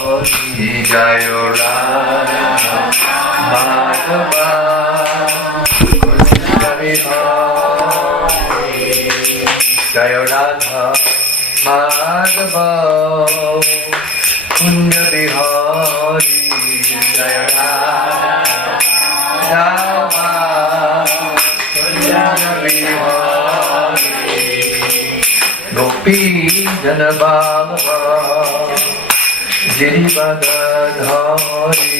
Jai Radha Madhava Kunja Bihari Jai Radha Madhava Kunja Bihari Jai Radha Kunja Bihari Gopi Janabhava Girivadadhari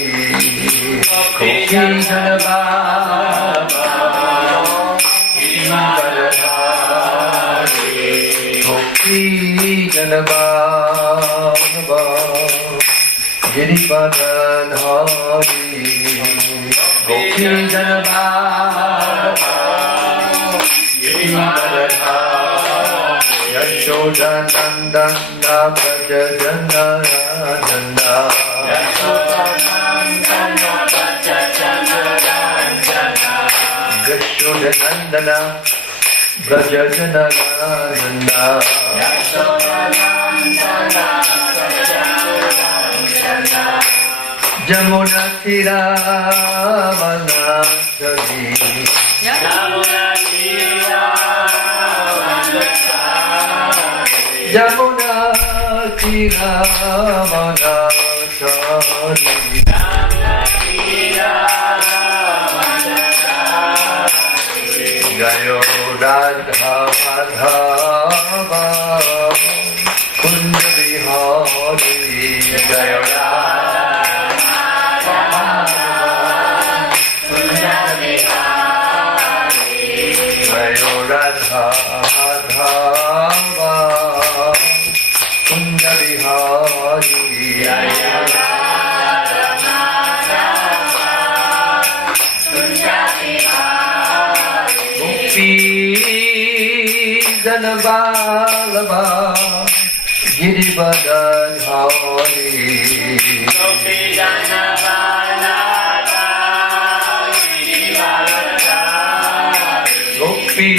Gopi Janabhava Girivadadhari Gopi Janabhava Girivadadhari Gopi Janabhava Girivadadhari Yashodanandana Braja Janarandana Yashodanandana Braja Janarandana Yashodanandana Braja Janarandana Yashodanandana Braja Janarandana Jamuna Tiravanachari Jamuna Jamuna Tiravanachari Jayo Radha Madhava Kunja Bihari Jayo Radha Madhava Kunja Bihari Jayo Radha Madhava Kunja Bihari Jayo Radha Madhava Kunja Bihari Gopi Janabhava Girivadadhari Gopi Janabhava Girivadadhari Gopi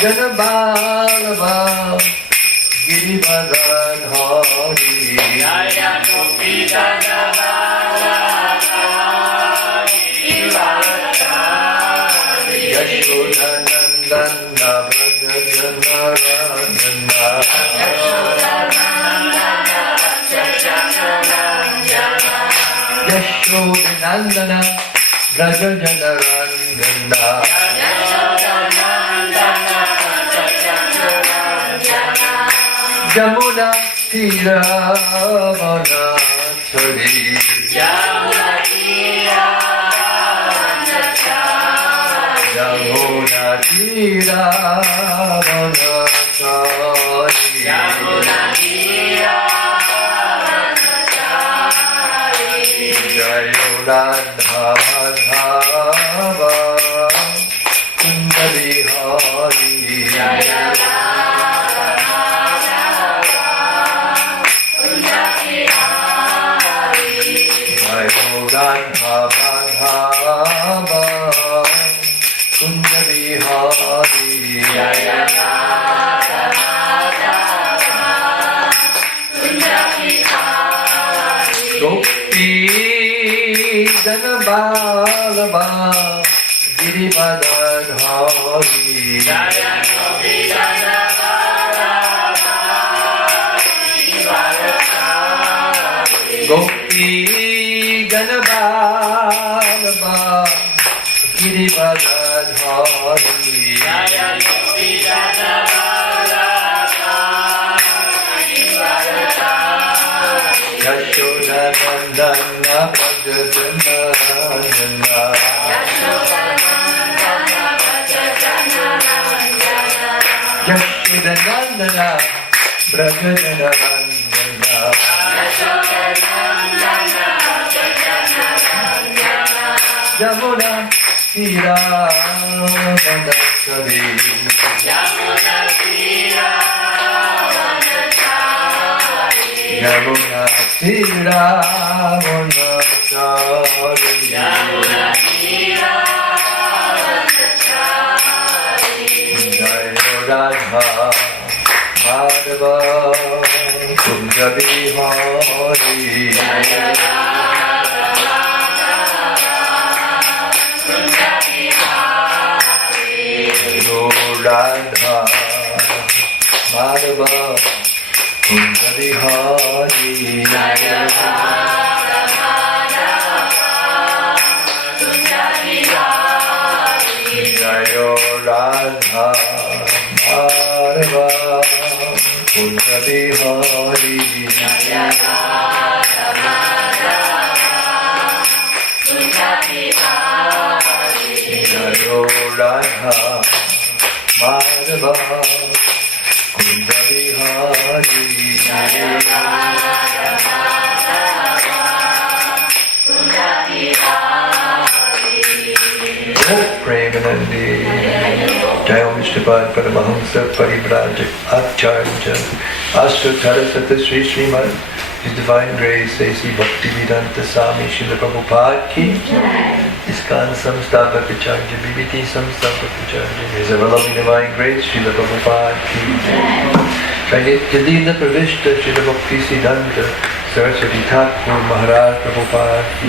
Janabhava Girivadadhari Jaya Gopi Janabhava Girivadadhari Yashodanandana Braja Janarandana Yashodanandana Braja Janarandana Jamuna Tiravanachari Jamuna Tiravanachari Jamuna Tiravanachari Jamuna Tiravanachari Jayo Radha Madhava Kunja Bihari Jaya Radha Madhava Kunja Bihari Jaya Radha Madhava Kunja Bihari Gopi Janabhava Girivadadhari Jaya Gopi Janabhava Girivadadhari Gopi Janabhava Girivadadhari Jaya Gopi Janabhava Girivadadhari Yashodanandana Braja Janarandana Yashodanandana Braja Janarandana Yashodanandana Braja Janarandana Yashodanandana Jamuna Tiravanachari Jamuna Tiravanachari Jamuna Tiravanachari Jamuna Tiravanachari Jayo Radha Madhava Kunja Bihari Radha Madhava Kbdg Jayo Radha Madhava Kbdg Premanandi Jayo Vishnupad Paramahamsa Parivrajak Acharya Ashtottara Sata Sri Srimad His Divine Grace A.C. Bhaktivedanta Swami Srila Prabhupada Ki ISKCON Samstapakacharya BBT Samstapakacharya His Ever-Loving Divine Grace Srila Prabhupada Ki Jadina Pravishta Srila Bhakti Siddhanta Saraswati Thakur Maharaj Prabhupada Ki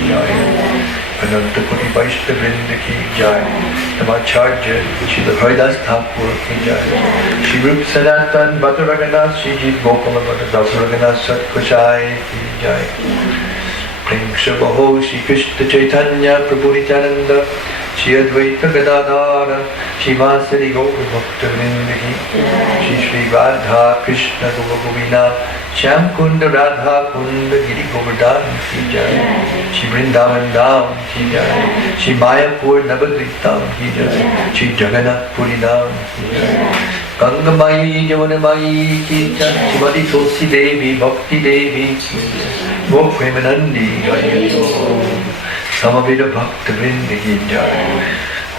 Ananta Koti Vaishnav Vrinda Ki Jai Namacharya Srila Haridas Thakur Ki Jai Shri Rup Sanatan Bhatta Raghunath Shri Jeev Gopala Bhatta Dasa Raghunath Sat Kuchai Ki Jai Prem Shrabaho Shri Krishna Chaitanya Prabhu Nityananda Shri Advaita Gadadhara Shri Vasari Gaura Bhakta Vrinda Ki Shri Shri Radha Krishna Govina Shyam Kunda Radha Kunda Giri Govardhan Ki Jai Shri Vrindavan Dham Ki Jai Shri Mayapur Navadvip Dham Ki Jai Shri Jagannath Puri Dham Ki Jai Gangamayi Yamunamayi Ki Jai Shrimati Tulsi Devi Bhakti Devi Ki Jai Go Premanandi Gayato Samaveda Bhakta Vrinda Ki Jai.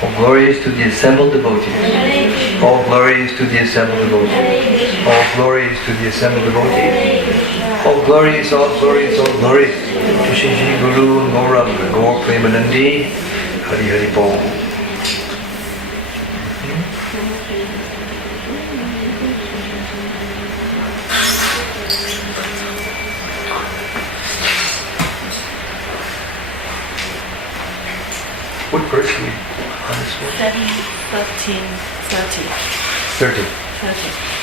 All glories to the assembled devotees. All glories to the assembled devotees. All glories to the assembled devotees. All glories, all glories, all glories to Shri Shri Guru and Gauranga, Gaur Premanandi, Hari Hari Bol. What verse are we on this one? 13, 30. 30. 30.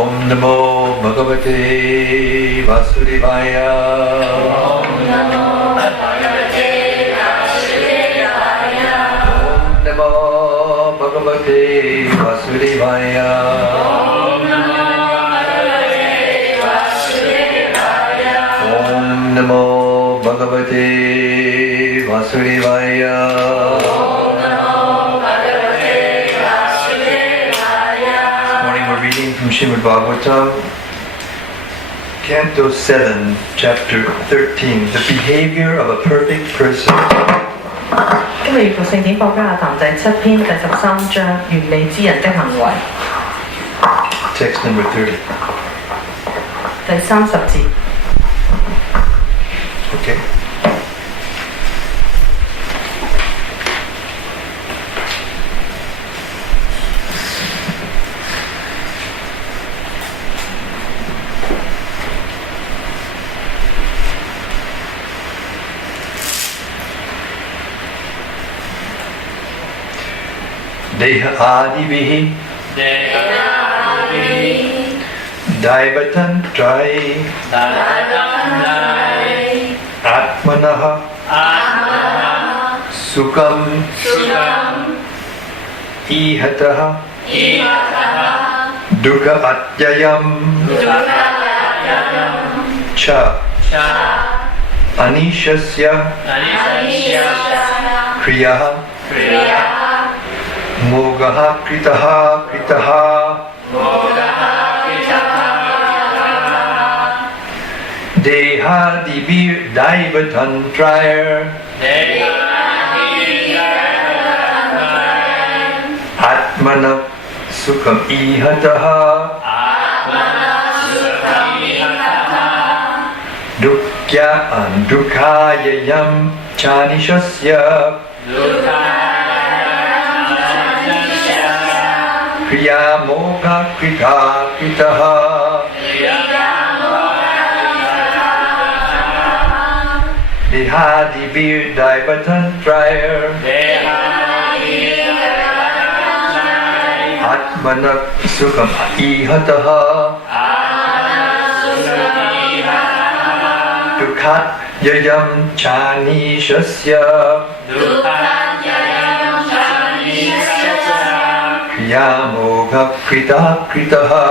Om Namo Bhagavate Vasudevaya. Om Namo Bhagavate Vasudevaya. Om Namo Bhagavate Vasudevaya. Om Namo Bhagavate Vasudevaya. Om Namo Bhagavate Vasudevaya. From Srimad Bhagavatam, Canto 7, Chapter 13, The Behavior of a Perfect Person. 今日閱讀聖典課加談第7篇第13章完美之人的行為。 Text number 30. 第30節。 Okay. Deha Adivihi Daivatan-trai Atmanaha Sukam Ihataha Dukkha Atyayam Cha Anishasya Kriyaha Mogaha kritaha Deha divir daivatantrayar Atmana sukam ihataha Kya andukaya yam chanishasya Kriya moga krita kritaha Dehadibir daivatantrayar Atmanak sukham ihataha Dukhat yayam chanishasya Kriya moga krita kritaha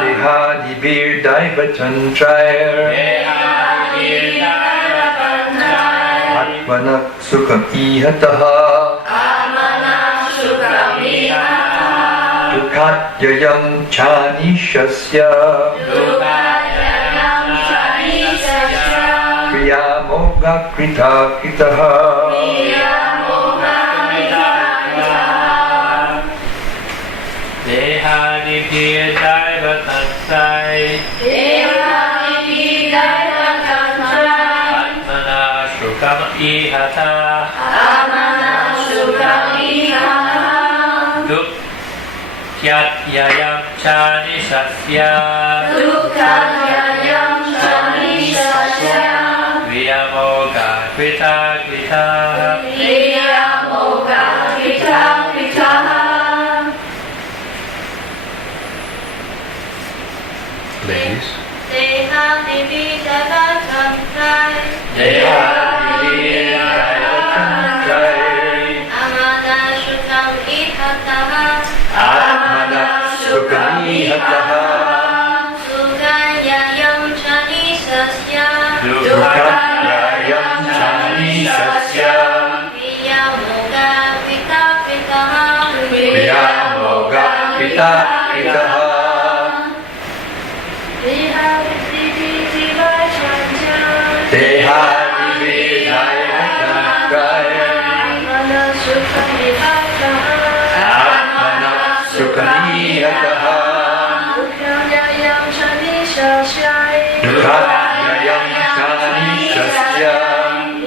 Dehadibir daivatantrayar Atmanak sukham ihataha Dukhat yayam chanishasya Kriya moga krita kritaha Dehadibir daivatantrayar Atmana sukham ihata Dukkhyat yayam chanishasya Viyamoga krita kritaha Ladies. Dehadibir Dehadibir daivatantrayar Atmana sukham ihataha Dukhat yayam chanishasya Kriya moga krita kritaha Dehadibir daivatantrayar Atmana sukham ihataha Dukhat yayam chanishasya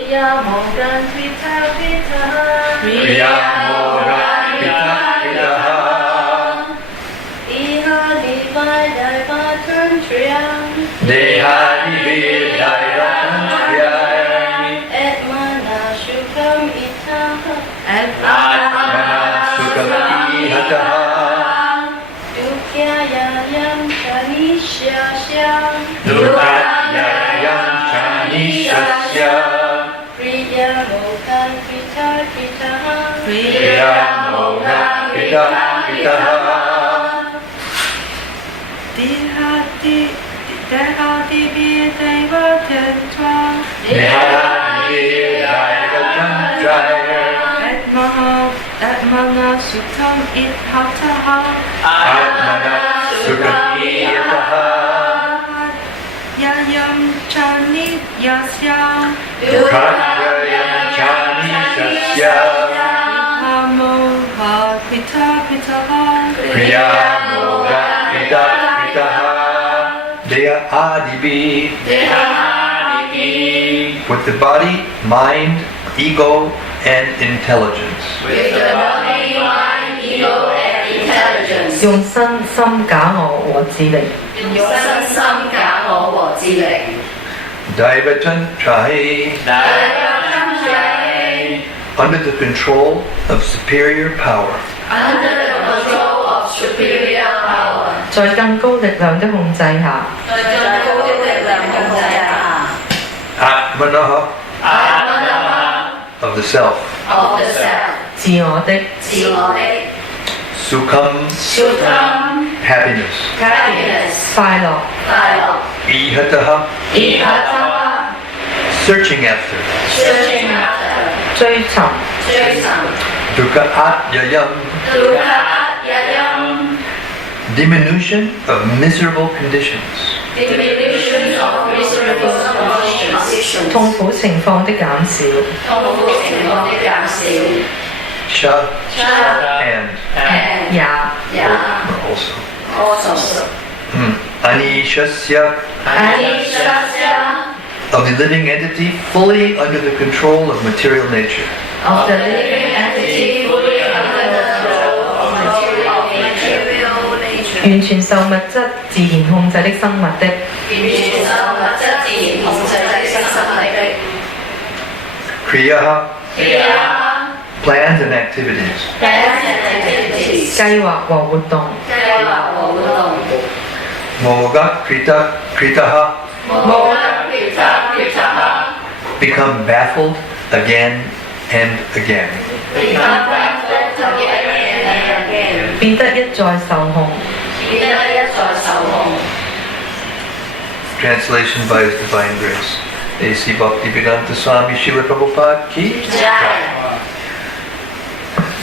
Kriya moga krita kritaha Dehadibir daivatantrayar Atmana sukham ihataha Dukhat yayam chanishasya Kriya moga krita kritaha Dehadibir daivatantrayar Atmana sukham ihataha Yayam chanishasya Viyamoga krita kritaha Dehadibir with the body, mind, ego, and intelligence.用身心假我和智力。 Daivatantrayar under the control of superior power. 在更高力量的控制下， Atmanaha of the self. 自我的 Sukham happiness. 快樂， Ihataha searching after. 追尋， Dukhat yayam diminution of miserable conditions. 痛苦情況的減少， Cha and 也 also. Anishasya, Anishasya, of the living entity fully under the control of material nature. of the living entity fully under the control of material nature. 完全受物質自然控制的生物的，完全受物質自然控制的生物的 Kriya, Kriya, plans and activities. plans and activities, 計劃和活動，計劃和活動 Moga, Kritaha, Moga Krita Kritaha, become baffled again and again. become baffled again and again, 變得一再受控。變得一再受控。 Translation by His Divine Grace. A.C. Bhaktivedanta Swami Srila Prabhupada Ki. Jai.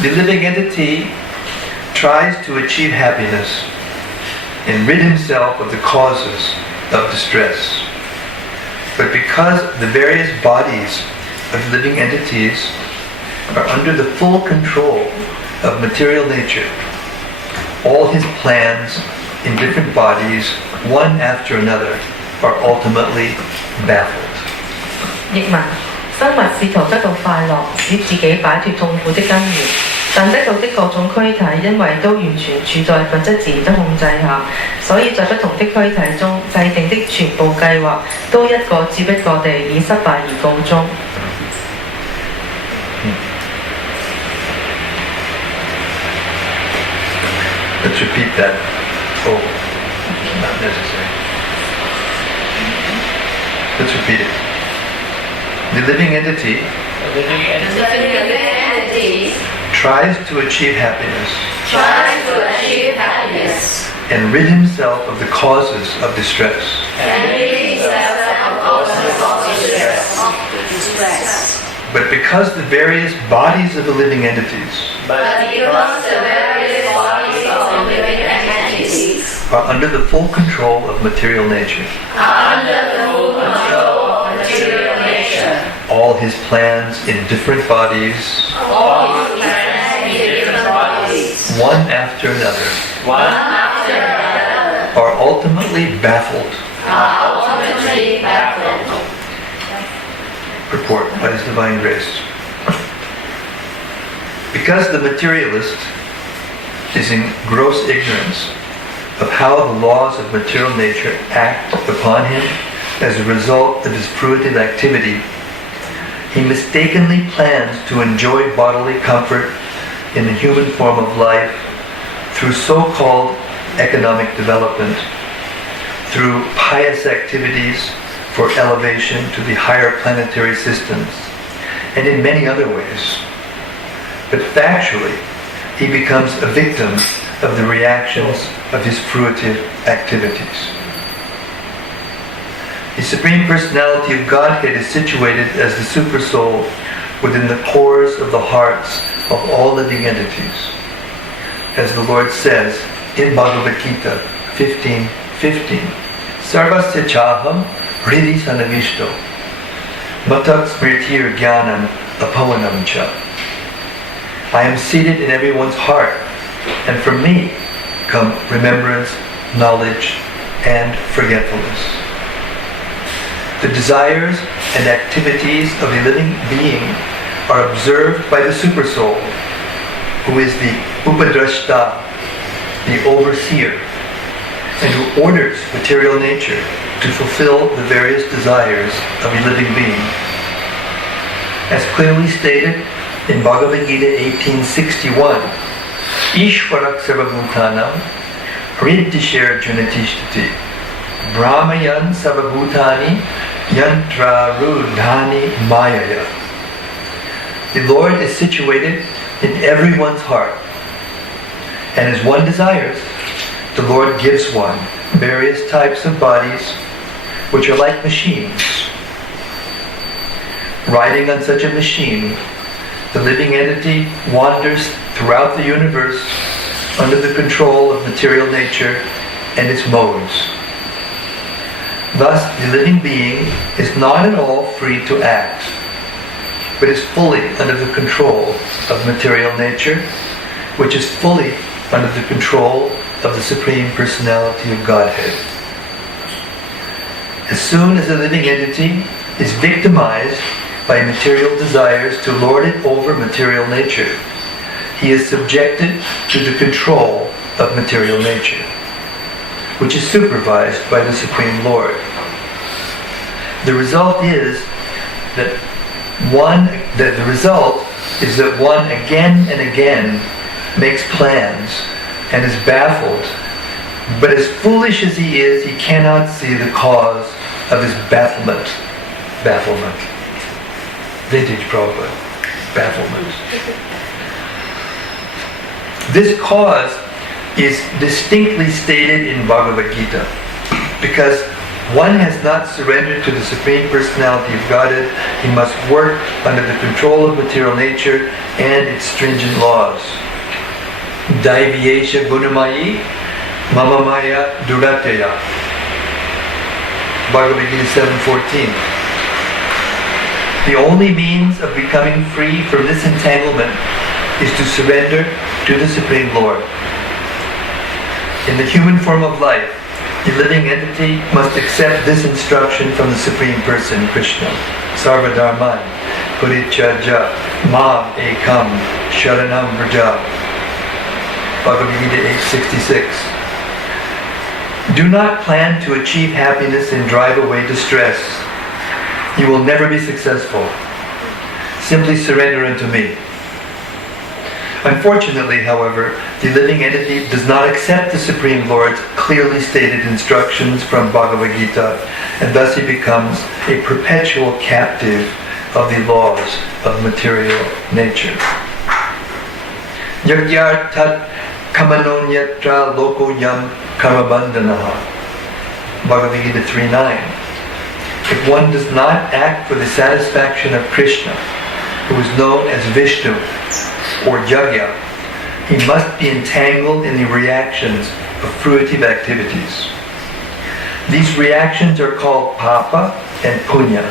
The living entity tries to achieve happiness and rid himself of the causes of distress. But because the various bodies of living entities are under the full control of material nature, all his plans in different bodies, one after another, are ultimately baffled. 譯文：生物試圖得到快樂，使自己擺脱痛苦的根源，但得到的各種軀體因為都完全處在物質自然的控制下，所以在不同的軀體中制定的全部計劃都一個接一個地以失敗而告終。Let's repeat that. Oh, not necessary. Let's repeat it. The living entity The living entity The living entity tries to achieve happiness tries to achieve happiness and rid himself of the causes of distress. and rid himself of all distress. But because the various bodies of the living entities But because the various bodies of the living entities are under the full control of material nature, are under the full control of material nature, all his plans in different bodies, all his plans in different bodies, one after another, one one after another, are ultimately baffled. are ultimately baffled. Purport by His Divine Grace. Because the materialist is in gross ignorance of how the laws of material nature act upon him as a result of his fruitive activity, he mistakenly plans to enjoy bodily comfort in the human form of life through so-called economic development, through pious activities for elevation to the higher planetary systems, and in many other ways. But factually, he becomes a victim of the reactions of his fruitive activities. The Supreme Personality of Godhead is situated as the Supersoul within the cores of the hearts of all living entities. As the Lord says in Bhagavad Gita 15:15, Sarvasya chaham Hridi sanavishto, matak smritir jnanam apavanam cha. I am seated in everyone's heart, and from me come remembrance, knowledge, and forgetfulness. The desires and activities of a living being are observed by the Supersoul, who is the Upadrashta, the overseer, and who orders material nature to fulfill the various desires of a living being. As clearly stated in Bhagavad Gita 18:61, Ishvarak Sarvabhutanam Hriddishir Junatishtati Brahmayan Sarvabhutani Yantra Rudhani Mayaya. The Lord is situated in everyone's heart, and as one desires, the Lord gives one various types of bodies which are like machines. Riding on such a machine, the living entity wanders throughout the universe under the control of material nature and its modes. Thus, the living being is not at all free to act, but is fully under the control of material nature, which is fully under the control of the Supreme Personality of Godhead. As soon as a living entity is victimized by material desires to lord it over material nature, he is subjected to the control of material nature, which is supervised by the Supreme Lord. The result is that one again and again makes plans and is baffled, but as foolish as he is, he cannot see the cause of his bafflement. Vintage Prabhupada. Bafflement. This cause is distinctly stated in Bhagavad Gita, because one has not surrendered to the Supreme Personality of Godhead. He must work under the control of material nature and its stringent laws. Daiviyesha gunamayi mamamaya durateya. Bhagavad Gita 7:14. The only means of becoming free from this entanglement is to surrender to the Supreme Lord. In the human form of life, the living entity must accept this instruction from the Supreme Person, Krishna. Sarva Dharman, Parityajya, Mam Ekam, Sharanam Vraja. Bhagavad Gita 8:66. Do not plan to achieve happiness and drive away distress. You will never be successful. Simply surrender unto me. Unfortunately, however, the living entity does not accept the Supreme Lord's clearly stated instructions from Bhagavad Gita, and thus he becomes a perpetual captive of the laws of material nature. Yagyartat kamanonyatra lokoyam karmabandhanaha. Bhagavad Gita 3:9. If one does not act for the satisfaction of Krishna, who is known as Vishnu, or Yagya, he must be entangled in the reactions of fruitive activities. These reactions are called papa and punya,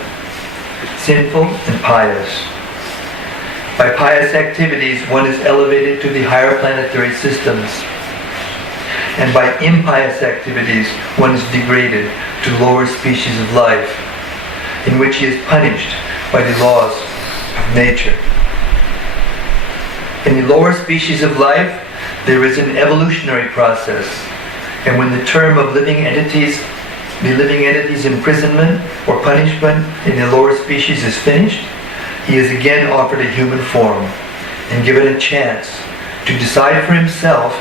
sinful and pious. By pious activities, one is elevated to the higher planetary systems, and by impious activities, one is degraded to lower species of life, in which he is punished by the laws of nature. In the lower species of life, there is an evolutionary process, and when the term of the living entity's imprisonment or punishment in the lower species is finished, he is again offered a human form and given a chance to decide for himself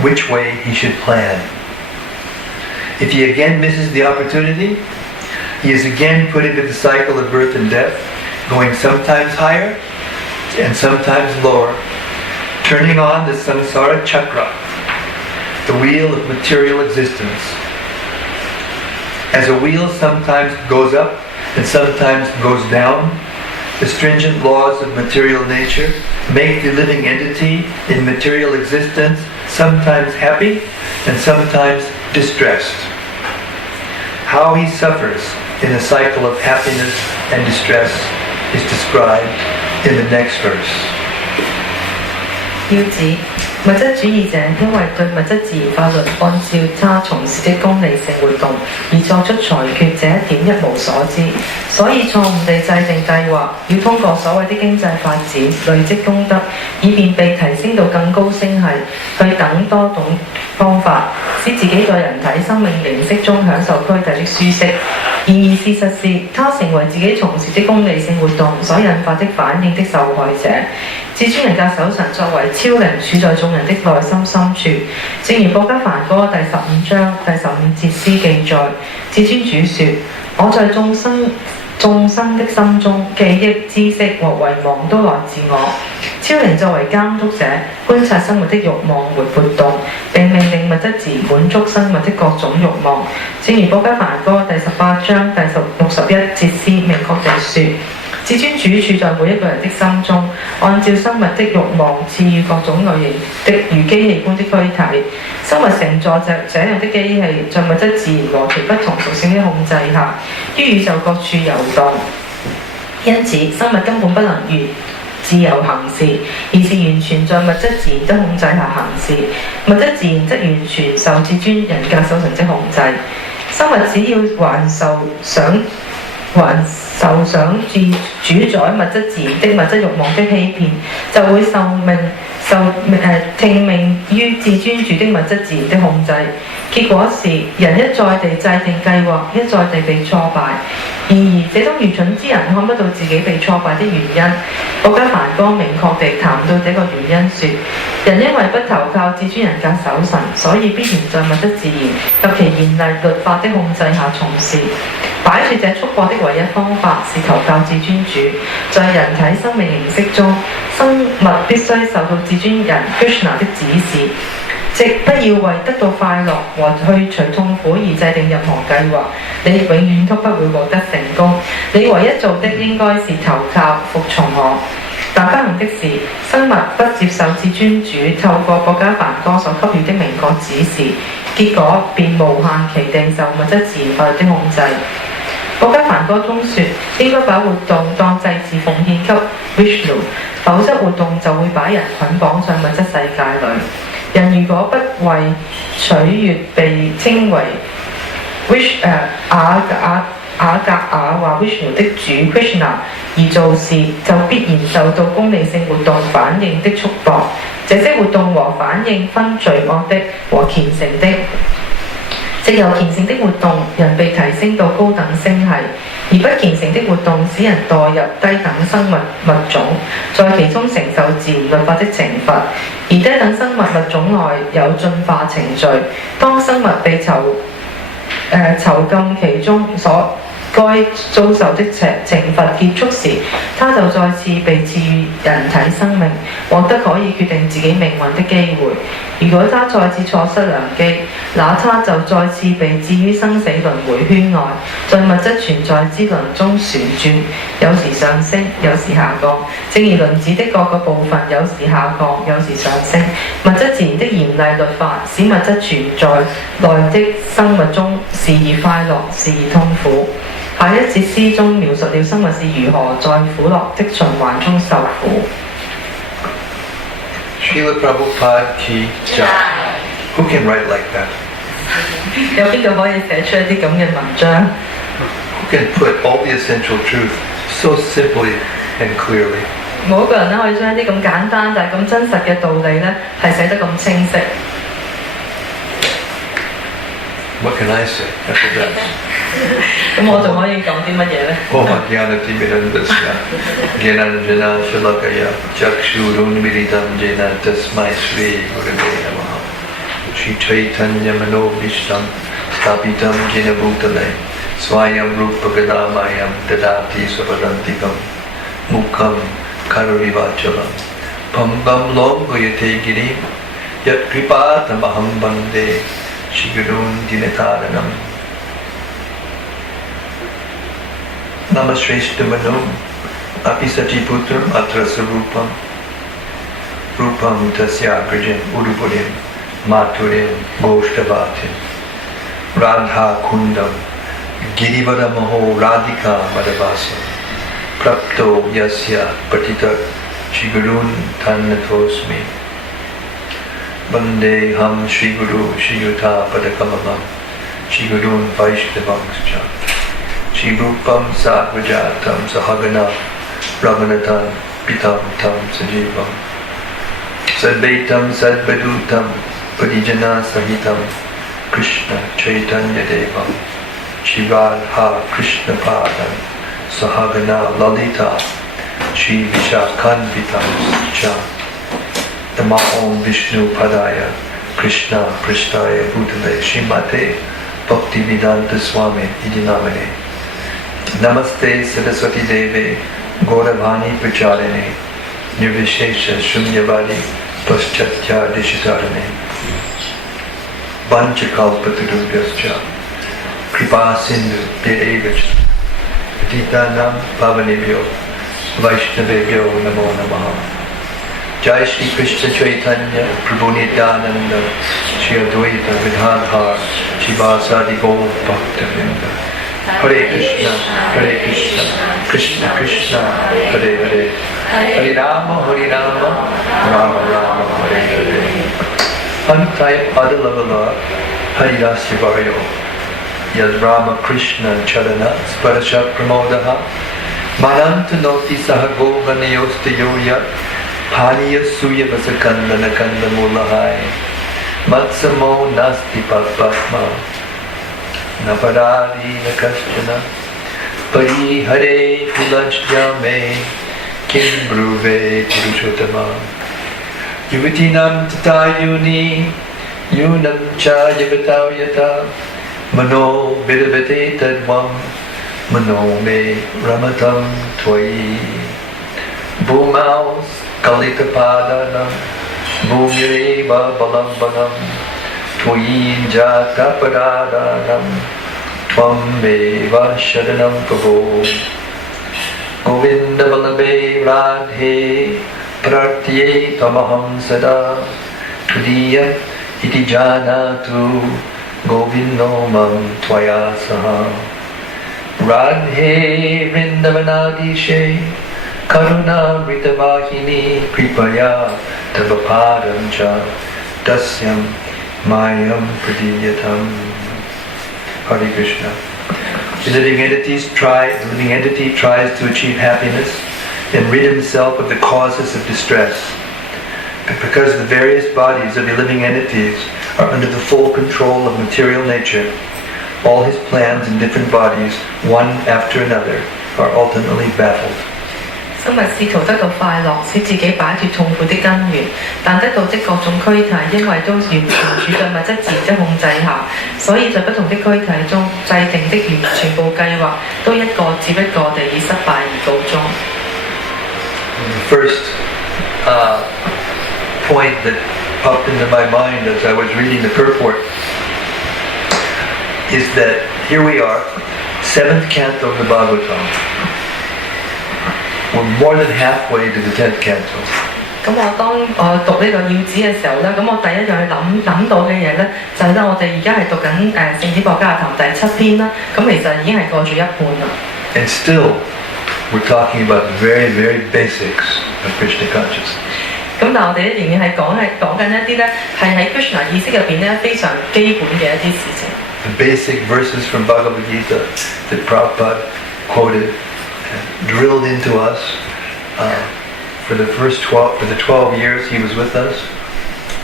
which way he should plan. If he again misses the opportunity, he is again put into the cycle of birth and death, going sometimes higher and sometimes lower, turning on the samsara chakra, the wheel of material existence. As a wheel sometimes goes up and sometimes goes down, the stringent laws of material nature make the living entity in material existence sometimes happy and sometimes distressed. How he suffers in a cycle of happiness and distress is described in the next verse. 要指物質主義者因為對物質自然法律按照他從事的功利性活動而作出裁決，這一點一無所知，所以錯誤地制定計劃，要通過所謂的經濟發展累積功德，以便被提升到更高星系，去等多種方法，使自己在人體生命形式中享受軀體的舒適。然而事實是，他成為自己從事的功利性活動所引發的反應的受害者。至尊人格守神作為超靈處在眾人的內心深處，正如《布吉梵歌》第15章第15節詩記載，至尊主說：我在眾生的心中，記憶、知識和遺忘都來自我。超靈作為監督者，觀察生活的慾望和活動，並命令物質自然滿足生物的各種慾望。正如《布吉梵歌》第18章第61節詩明確地說：至尊主處在每一個人的心中，按照生物的慾望賜予各種類型的如機器般的軀體。生物乘坐着這樣的機器，在物質自然和其不同屬性的控制下，於宇宙各處遊蕩。因此，生物根本不能自由行事，而是完全在物質自然的控制下行事。物質自然則完全受至尊人格守神的控制。生物只要還受想主宰物質自然的物質慾望的欺騙，就會聽命於至尊主的物質自然的控制。結果是人一再地制定計劃，一再地被挫敗。然而，這種愚蠢之人看不到自己被挫敗的原因。國家梵歌明確地談到這個原因，說人因為不投靠至尊人格守神，所以必然在物質自然及其嚴厲律法的控制下從事。擺脫這束縛的唯一方法是投靠至尊主。在人體生命形式中，生物必須受到至尊人 Krishna 的指示，即不要為得到快樂和去除痛苦而制定任何計劃，你永遠都不會獲得成功。你唯一做的應該是投靠服從我。但不幸的是，生物不接受至尊主透過國家梵歌所給予的明確指示，結果便無限期地受物質自然法律的控制。國家梵歌中說，應該把活動當祭祀奉獻給 Vishnu， 否則活動就會把人捆綁上物質世界裏。人如果不為取悅被稱為雅格雅或 Vishnu 的主 Krishna 而做事，就必然受到功利性活動反應的束縛。這些活動和反應分罪惡的和虔誠的。藉由虔誠的活動，人被提升到高等星系；而不虔誠的活動使人墮入低等生物種，在其中承受自然律法的懲罰。而低等生物種內有進化程序，當生物被囚禁其中所該遭受的懲罰結束時，他就再次被賜予人體生命，獲得可以決定自己命運的機會。如果他再次錯失良機，那他就再次被置於生死輪迴圈外，在物質存在之輪中旋轉，有時上升，有時下降。正如輪子的各個部分有時下降，有時上升。物質自然的嚴厲律法使物質存在內的生物中時而快樂，時而痛苦。下一節詩中描述了生物是如何在苦樂的循環中受苦。Srila Prabhupada Ki Jai. Who can write like that? 有邊個可以寫出一啲咁嘅文章 Who can put all the essential truth so simply and clearly? 冇一個人咧可以將一啲咁簡單但係咁真實嘅道理咧係寫得咁清晰。What can I say after that? 咁我仲可以講啲乜嘢咧Jnanatimirandasya Jnananjana Shalakaya Chakshurunmiritam Jena Tasmai Sri Gurave Namaha Shri Chaitanya Manobhishtam Stapitam Jena Bhutale Swayam Rupa Gadamayam Dadati Savadantikam Mukham Karurivachalam Pambam Longayate Girim Yat Kripatamaham Bande Shri Gurun Dinataranam Namashreshtamanum Apisatiputram Atrasarupam Rupam Tasyagrajam Udupurim Maturim Goshtavatim Radha Kundam Girivadamaho Radhika Madhavasam Prapto Yasya Patitak Shigurun Tannatosmi Bande Ham Shiguru Shiyuta Padakamamam Shigurun Vaishnavangscha Shri Rupam Sagrajatam Sahagana Ramanatan Pitam Tam Sajivam Sadvaitam Sadvadutam Padijana Sahitam Krishna Chaitanya Devam Shri Radha Krishna Padam Sahagana Lalita Shri Vishakhanvitam Cha Nama Om Vishnu Padaya Krishna Pristaya Bhutale Shrimate Bhaktivedanta Swami Idinamane Namaste Saraswati Deve Gauravani Pracharane Nirvishesha Shunyavadi Paschatya Dishitarane Vanchakalpatarubhyascha Kripa Sindhu Vyevach Patitanam Pavanebhyo Vaishnavebhyo Namo Namaha Jai Shri Krishna Chaitanya Prabhu Nityananda Shri Advaita Vidhadhar Shri Vasadi Gaur Bhaktavinda Hare Krishna, Krishna Krishna, Hare Hare, Hare Rama, Rama Rama, Hare Hare. Antai Adalavala, Harirasya Varyo, Yad Rama Krishna Charana Sparasha Pramodaha Manantanoti Sahago Ganayostayoya Paniya Suya Vasakandana Kandamulahai Matsamo Nasti Padma Naparadi Nakashchana Pari Hare Pulajyame Kim Bruve Purushottama Yuvatinam Tatayuni Yunam Cha Yavatayata Mano Vidavate Tadvam Mano Me Ramatam Twai Bhumaus Kalita Padanam Bhumyareva Balam Balam Twai Jata Padadanam Tvam Eva Sharanam Prabhu Govinda Balabe Radhe Pratye Tamaham Sada Tudiya Iti Janatu Govindo Mam Tvaya Saha Radhe Vrindavanadishe Karuna Vritavahini Kripaya Tavapadam Cha Dasyam Mayam Pradiyatam. Hare Krishna. The living entity tries to achieve happiness and rid himself of the causes of distress. But because the various bodies of the living entities are under the full control of material nature, all his plans in different bodies, one after another, are ultimately baffled. 生物試圖得到快樂，使自己擺脱痛苦的根源，但得到的各種軀體，因為都完全處在物質自然的控制下，所以在不同的軀體中制定的全部計劃，都一個接一個地以失敗而告終。The first point that popped into my mind as I was reading the purport is that here we are, 7th canto of the Bhagavatam. We're more than halfway to the 10th canto. 咁我當我讀呢個要旨嘅時候咧，咁我第一樣去諗到嘅嘢咧，就係咧我哋而家係讀緊聖子博家談第7篇啦，咁其實已經係過咗一半啦。And still, we're talking about very, very basics of Krishna consciousness. 咁但係我哋仍然係講緊一啲咧係喺 Krishna 意識入邊咧非常基本嘅一啲事情。The basic verses from Bhagavad Gita that Prabhupada quoted and drilled into us for the 12 years he was with us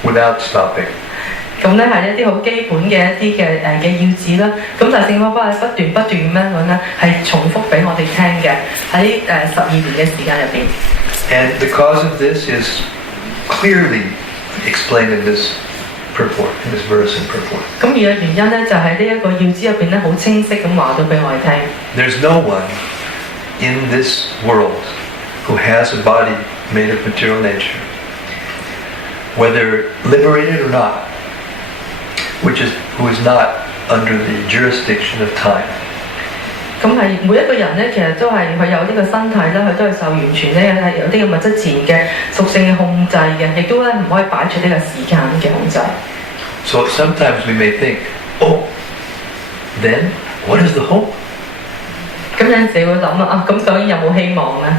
without stopping. 咁咧係一啲好基本嘅一啲嘅要旨啦。咁就聖方法係不斷咁樣講咧，係重複俾我哋聽嘅喺12年嘅時間入邊。And the cause of this is clearly explained in this purport, in this verse and purport. 咁而嘅原因咧就喺呢一個要旨入邊咧好清晰咁話到俾我哋聽。There's no one in this world who has a body made of material nature, whether liberated or not, who is not under the jurisdiction of time. 咁係每一個人咧，其實都係佢有呢個身體咧，佢都係受完全咧係有啲嘅物質自然嘅屬性嘅控制嘅，亦都咧唔可以擺出呢個時間嘅控制。So sometimes we may think, oh, then what is the hope? 咁有陣時會諗啊，咁究竟有冇希望咧？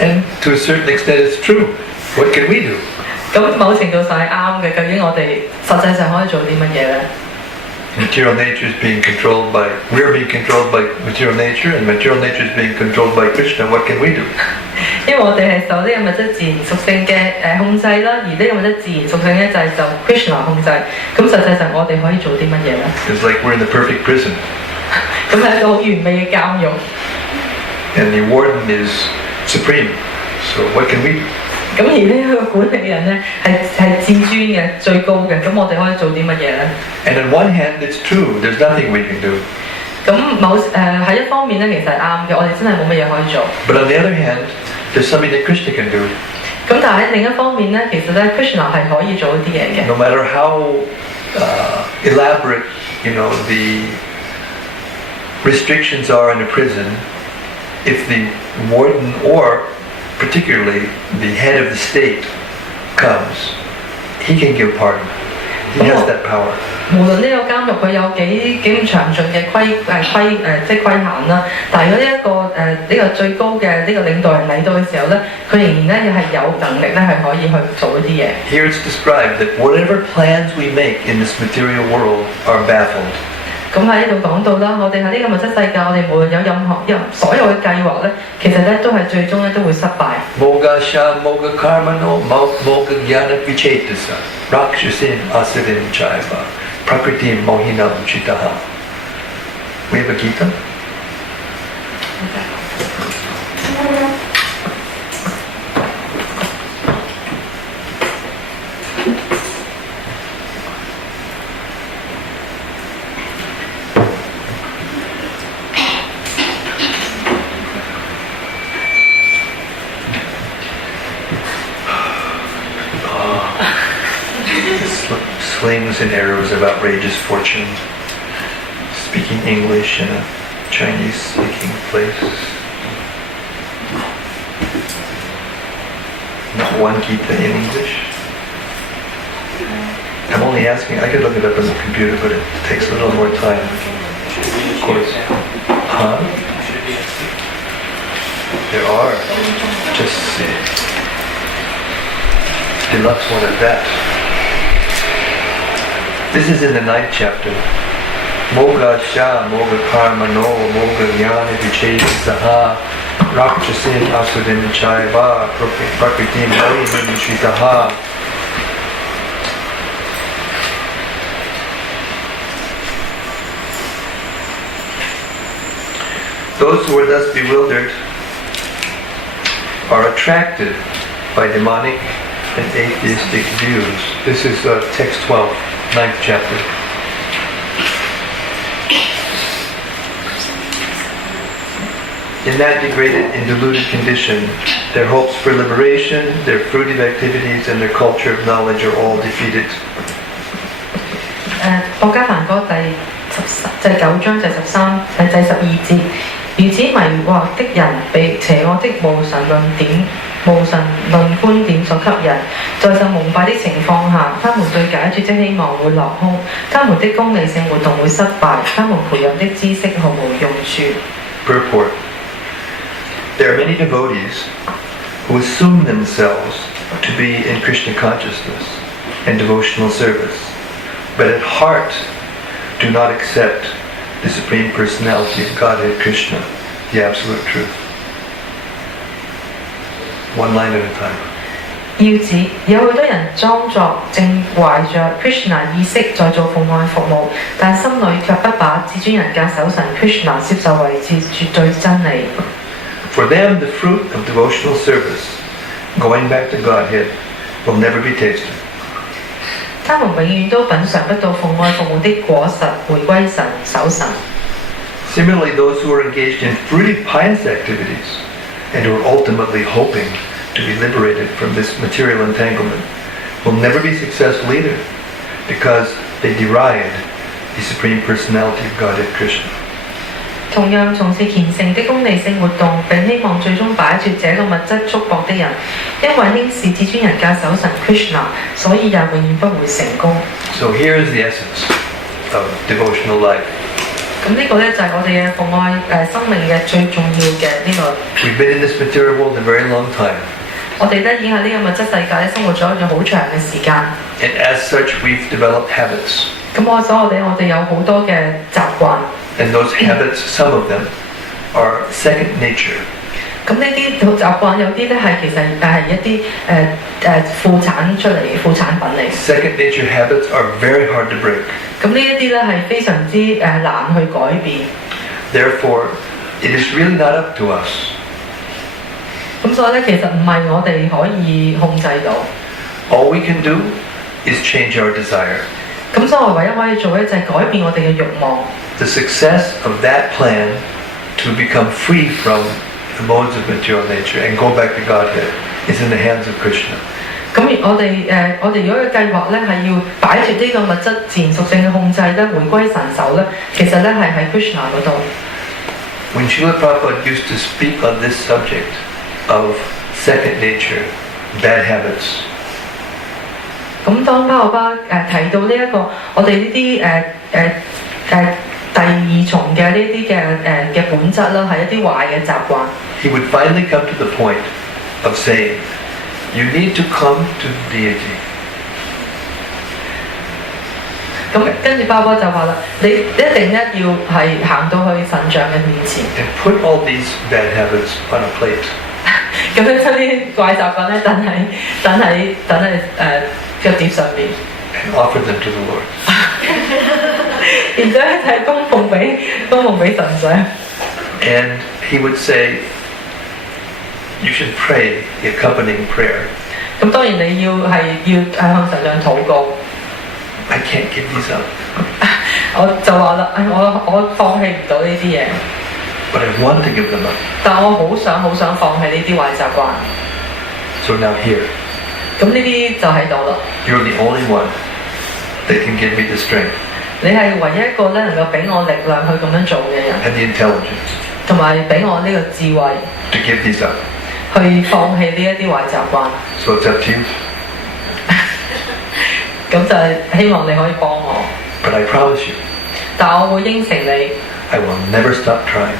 And to a certain extent it's true. What can we do? 咁某程度上係啱嘅，究竟我哋實際上可以做啲乜嘢咧？ Material nature is being controlled by, we're being controlled by material nature, and material nature is being controlled by Krishna. What can we do? 因為我哋係受呢個物質自然屬性嘅控制啦，而呢個物質自然屬性咧就係受 Krishna 控制。咁實際上我哋可以做啲乜嘢咧？ It's like we're in the perfect prison. 咁係一個好完美嘅監獄。And the warden is supreme. So what can we do? 咁而呢一個管理人咧係至尊嘅、最高嘅，咁我哋可以做啲乜嘢咧？ And on one hand, it's true. There's nothing we can do. 咁喺一方面咧，其實係啱嘅，我哋真係冇乜嘢可以做。But on the other hand, there's something that Krishna can do. 咁但係喺另一方面咧，其實咧 Krishna 係可以做一啲嘢嘅。 No matter how elaborate, the restrictions are in a prison, if the warden or particularly the head of the state comes, he can give pardon. He has that power. 無論呢個監獄佢有幾咁詳盡嘅即係規限啦，但係如果呢個最高嘅呢個領導人嚟到嘅時候咧，佢仍然咧係有能力咧係可以去做一啲嘢。Here it's described that whatever plans we make in this material world are baffled. 咁喺呢度講到啦，我哋喺呢個物質世界，我哋無論有所有嘅計劃咧，其實咧都係最終咧都會失敗。Moga sha moga karmano moga jnana vichetasa rakshasin asarin chaiva prakritim mohinam chitaha. We have a Gita? Slings and arrows of outrageous fortune, speaking English in a Chinese-speaking place. Not one Gita in English. I'm only asking, I could look it up on the computer, but it takes a little more time. Of course. Huh? There are. Just deluxe one at that. This is in the 9th chapter. Moga sha, moga karma no, moga jnana vichesaha, rakshasin asudin chaiva, prakritim mohinam chitaha. Those who are thus bewildered are attracted by demonic and atheistic views. This is text 12, 9th chapter. In that degraded and deluded condition, their hopes for liberation, their fruitive activities, and their culture of knowledge are all defeated. 博家梵歌第9章第13第12節，如此迷惑的人被邪惡的無神論觀點所吸引，在受蒙蔽的情況下，他們對解脫的希望會落空，他們的功利性活動會失敗，他們培養的知識毫無用處。Purport. There are many devotees who assume themselves to be in Krishna consciousness and devotional service, but at heart do not accept the Supreme Personality of Godhead Krishna, the Absolute Truth. One line at a time. 要指有好多人裝作正懷着 Krishna 意識在做奉愛服務，但心裏卻不把至尊人格守神 Krishna 接受為絕對真理。For them, the fruit of devotional service, going back to Godhead, will never be tasted. 他們永遠都品嚐不到奉愛服務的果實，回歸神守神。Similarly, those who are engaged in fruitive pious activities and who are ultimately hoping to be liberated from this material entanglement will never be successful either, because they deride the Supreme Personality of Godhead Krishna. 同樣從事虔誠的功利性活動，並希望最終擺脱這個物質束縛的人，因為輕視至尊人格守神 Krishna， 所以也永遠不會成功。So here is the essence of devotional life. 咁呢個咧就係我哋嘅奉愛生命嘅最重要嘅呢個。We've been in this material world a very long time. 我哋咧已經喺呢個物質世界咧生活咗一段好長嘅時間。And as such, we've developed habits. 咁我哋有好多嘅習慣。And those habits, some of them, are second nature. 咁呢啲習慣有啲咧係其實係一啲副產品嚟。Second nature habits are very hard to break. 咁呢一啲咧係非常之難去改變。Therefore, it is really not up to us. 咁所以咧，其實唔係我哋可以控制到。All we can do is change our desire. 咁所以我唯一可以做咧就係改變我哋嘅慾望。The success of that plan to become free from the modes of material nature and go back to Godhead is in the hands of Krishna. 咁我哋如果嘅計劃咧係要擺脱呢個物質自然屬性嘅控制咧，回歸神手咧，其實咧係喺 Krishna 嗰度。When Srila Prabhupada used to speak on this subject of second nature, bad habits, 咁當巴巴提到呢一個我哋呢啲第二重嘅呢啲嘅本質啦，係一啲壞嘅習慣。he would finally come to the point of saying, you need to come to deity. 咁跟住巴巴就話啦，你一定咧要係行到去神像嘅面前。And put all these bad habits on a plate. 咁樣將啲怪習慣咧，等喺個碟上面。And offer them to the Lord. 然之後咧就係供奉俾神像。And he would say, you should pray the accompanying prayer. 咁當然你要向神像禱告。I can't give these up. 我就話啦，我放棄唔到呢啲嘢。But I want to give them up. 但我好想放棄呢啲壞習慣。So now here. 咁呢啲就喺度啦。You're the only one that can give me the strength. 你係唯一一個咧能夠俾我力量去咁樣做嘅人。And the intelligence. 同埋俾我呢個智慧。To give these up. 去放棄呢一啲壞習慣。So it's up to you. 咁就係希望你可以幫我。But I promise you. 但我會應承你。I will never stop trying.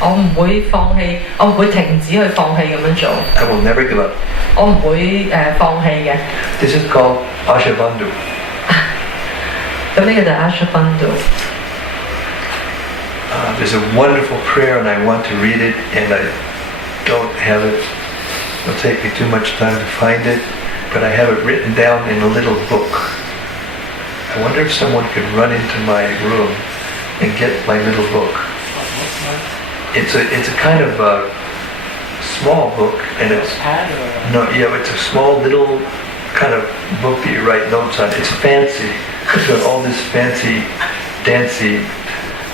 我唔會放棄，我唔會停止去放棄咁樣做。I will never give up. 我唔會放棄嘅。This is called Ashabandhu. 咁呢個就係 Ashabandhu。There's a wonderful prayer and I want to read it and I don't have it. It'll take me too much time to find it, but I have it written down in a little book. I wonder if someone could run into my room and get my little book. It's a kind of a small book and it's it's a small little kind of book that you write notes on. It's fancy. It's got all this dancy.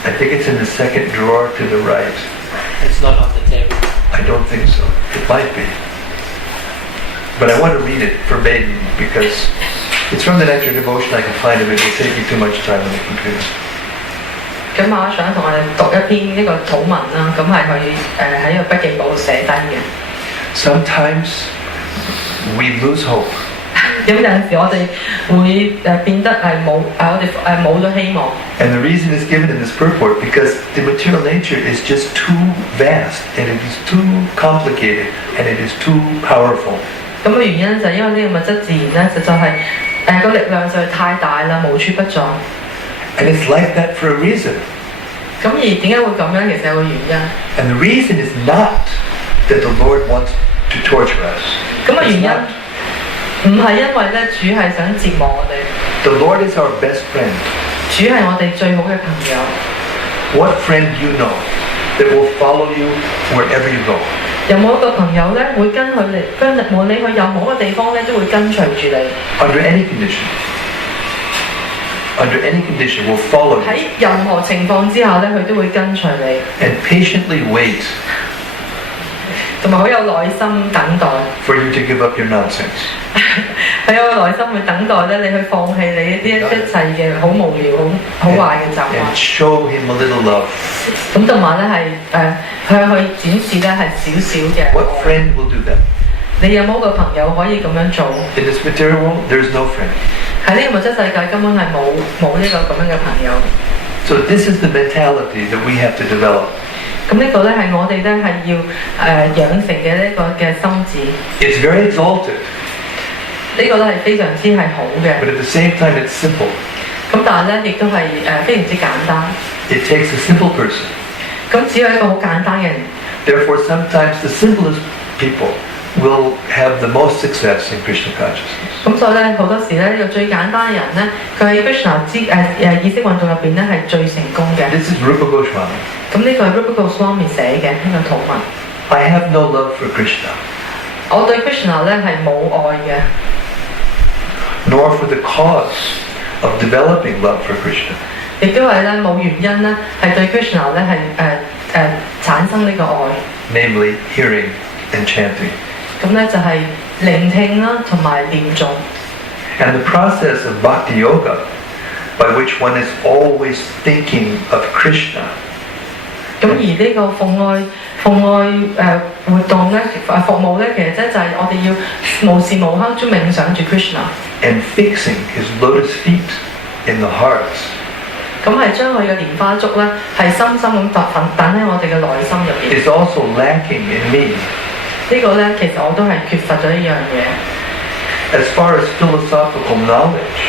I think it's in the second drawer to the right. It's not on the table. I don't think so. It might be. But I want to read it verbatim because it's from the Nectar Devotion. I can find it. It will take me too much time on the computer. 咁我想同我哋讀一篇呢個禱文啦，咁係佢喺個筆記簿寫低嘅。Sometimes we lose hope. 咁有陣時我哋會變得我哋冇咗希望。And the reason is given in this purport because the material nature is just too vast and it is too complicated and it is too powerful. 咁嘅原因就係因為呢個物質自然咧，實在係個力量實在太大啦，無處不在。And it's like that for a reason. 咁而點解會咁樣？其實有個原因。And the reason is not that the Lord wants to torture us. 咁嘅原因唔係因為咧主係想折磨我哋。The Lord is our best friend. 主係我哋最好嘅朋友。What friend you know that will follow you wherever you go? 有冇一個朋友咧會跟佢嚟，無論你去任何一個地方咧，都會跟隨住你。Under any condition. Under any condition will follow you. 喺任何情況之下咧，佢都會跟隨你。And patiently wait. 同埋好有耐心等待。For you to give up your nonsense. 佢有耐心去等待咧，你去放棄你呢一切嘅好無聊、好壞嘅習慣。And show him a little love. 咁同埋咧係向佢展示咧係少少嘅。What friend will do that? 你有冇一個朋友可以咁樣做 ？In this material world, there's no friend. 喺呢個物質世界根本係冇呢個咁樣嘅朋友。So this is the mentality that we have to develop. 咁呢個咧係我哋咧係要養成嘅呢個嘅心智。It's very exalted. 呢個咧係非常之係好嘅。But at the same time, it's simple. 咁但係咧亦都係非常之簡單。It takes a simple person. 咁只有一個好簡單嘅人。Therefore, sometimes the simplest people will have the most success in Krishna consciousness. 咁所以咧好多時咧呢個最簡單嘅人咧，佢喺 Krishna 意識運動入邊咧係最成功嘅。This is Rupa Goswami. 咁呢個係 Rupa Goswami 寫嘅呢個禱文。I have no love for Krishna. 我對 Krishna 咧係冇愛嘅。Nor for the cause of developing love for Krishna. 亦都係咧冇原因咧係對 Krishna 咧係產生呢個愛。Namely, hearing and chanting. 咁咧就係聆聽啦，同埋念誦。And the process of bhakti yoga, by which one is always thinking of Krishna, 咁而呢個奉愛活動咧，服務咧，其實就係我哋要無時無刻都冥想住 Krishna。And fixing his lotus feet in the hearts. 咁係將佢嘅蓮花足咧，係深深咁等喺我哋嘅內心入邊。Is also lacking in me. 呢個咧，其實我都係缺乏咗一樣嘢。As far as philosophical knowledge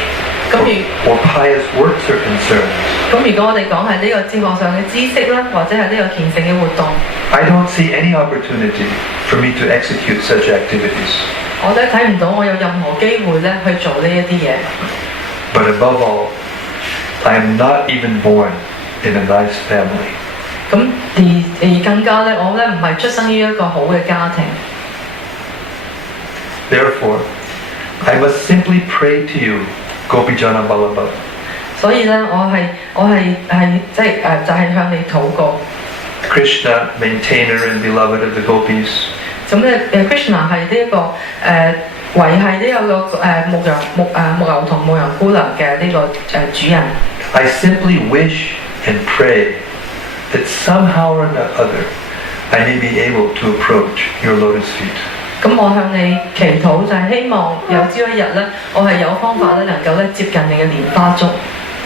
or pious works are concerned. 咁如果我哋講係呢個哲學上嘅知識啦，或者係呢個虔誠嘅活動， I don't see any opportunity for me to execute such activities. 我都睇唔到我有任何機會咧去做呢一啲嘢。But above all, I am not even born in a nice family. 咁而更加咧，我咧唔係出生於一個好嘅家庭。Therefore, I must simply pray to you, Gopijana Ballabha. 所以咧，我係即係就係向你禱告。Krishna, maintainer and beloved of the gopis. 咁咧Krishna 係呢一個維係呢個牧牛同牧羊姑娘嘅呢個主人。I simply wish and pray that somehow or other I may be able to approach your lotus feet. 咁我向你祈禱就係希望有朝一日咧，我係有方法咧能夠咧接近你嘅蓮花足。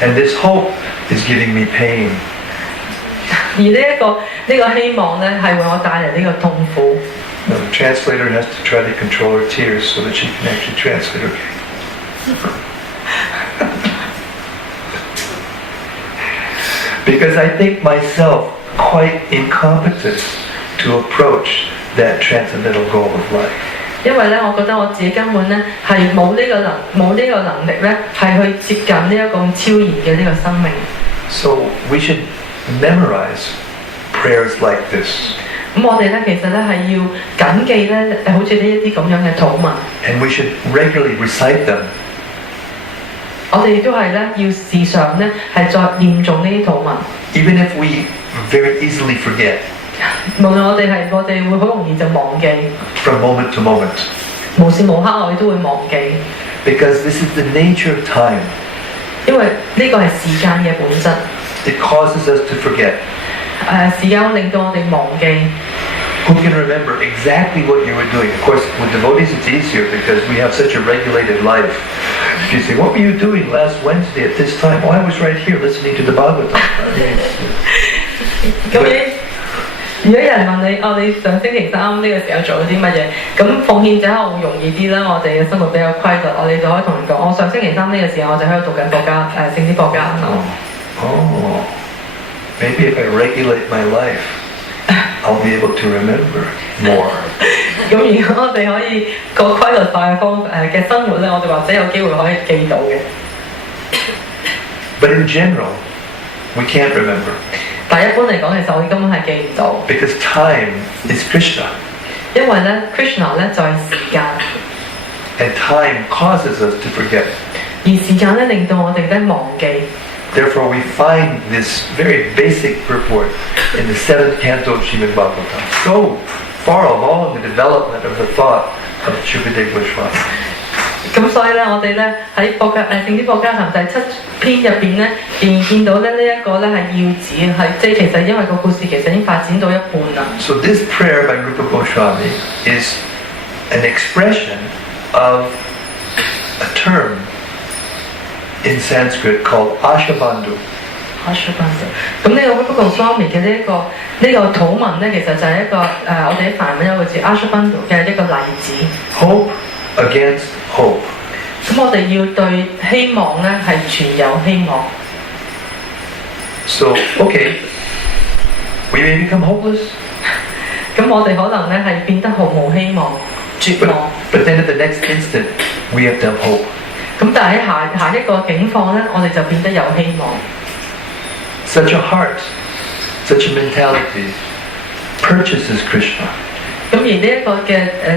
And this hope is giving me pain. 而呢個希望咧係為我帶嚟呢個痛苦。The translator has to try to control her tears so that she can actually translate her pain. Because I think myself quite incompetent to approach that transcendental goal of life. 因為咧，我覺得我自己根本咧係冇呢個能力咧，係去接近呢一個超然嘅呢個生命。So we should memorize prayers like this. 咁我哋咧其實咧係要緊記咧，好似呢一啲咁樣嘅禱文。And we should regularly recite them. 我哋亦都係咧要時常咧係再念誦呢啲禱文。Even if we very easily forget. 無論我哋會好容易就忘記。From moment to moment. 無時無刻我哋都會忘記。Because this is the nature of time. 因為呢個係時間嘅本質。It causes us to forget. 時間會令到我哋忘記。Who can remember exactly what you were doing? Of course, with devotees it's easier because we have such a regulated life. If you say, what were you doing last Wednesday at this time? Oh, I was right here listening to the Bhagavatam. 如果有人問你，你上星期三呢個時候做咗啲乜嘢？咁奉獻者可能會容易啲啦。我哋嘅生活比較規律，我哋就可以同人講，我上星期三呢個時候我就喺度讀緊聖子博家。Maybe if I regulate my life, I'll be able to remember more. 咁如果我哋可以個規律化嘅生活咧，我哋或者有機會可以記到嘅。But in general, we can't remember. 但一般嚟講，其實我哋根本係記唔到。Because time is Krishna. 因為咧 ，Krishna 咧就係時間。And time causes us to forget. 而時間咧令到我哋咧忘記。Therefore, we find this very basic purport in the 7th canto of Srimad Bhagavatam, so far along the development of the thought of Kbdg Hk. 咁所以咧，我哋咧喺聖子博家行第7篇入邊咧，仍然見到咧呢一個咧係要旨，係即係其實因為個故事其實已經發展到一半啦。So this prayer by Rupa Goswami is an expression of a term in Sanskrit called Ashabandhu. 咁呢個 Rupa Goswami 嘅呢個禱文咧，其實就係一個我哋喺梵文有個字 Ashabandhu 嘅一個例子。Hope against hope. 咁我哋要對希望咧係存有希望。So, okay, we may become hopeless. 咁我哋可能咧係變得毫無希望、絕望。But then at the next instant, we have to have hope. 咁但係喺下一個境況咧，我哋就變得有希望。Such a heart, such a mentality purchases Krishna. 咁而呢一個嘅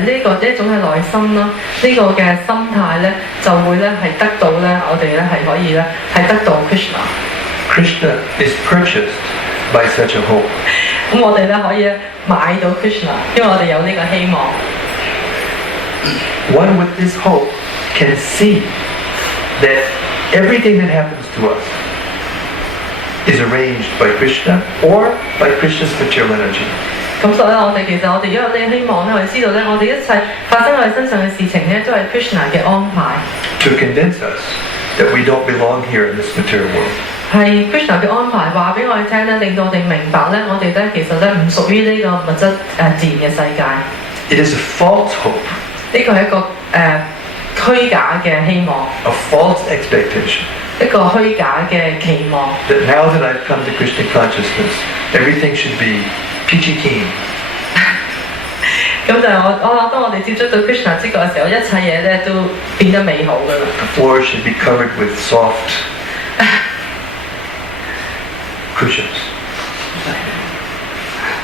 呢一種嘅內心啦，呢個嘅心態咧，就會咧係得到咧，我哋咧係可以咧係得到 Krishna。Krishna is purchased by such a hope. 咁我哋咧可以咧買到 Krishna，因為我哋有呢個希望。One with this hope can see that everything that happens to us is arranged by Krishna or by Krishna's material energy. 咁所以我哋其實我哋如果我哋希望咧，我哋知道咧，我哋一切發生喺我哋身上嘅事情咧，都係 Krishna 嘅安排。To convince us that we don't belong here in this material world. 係 Krishna 嘅安排，話俾我哋聽咧，令到我哋明白咧，我哋咧其實咧唔屬於呢個物質自然嘅世界。It is a false hope. 呢個係一個虛假嘅希望。A false expectation. 一個虛假嘅期望。That now that I've come to Krishna consciousness, everything should be peachy keen. 咁就當我哋接觸到 Krishna 知覺嘅時候，一切嘢咧都變得美好㗎啦。The floor should be covered with soft cushions.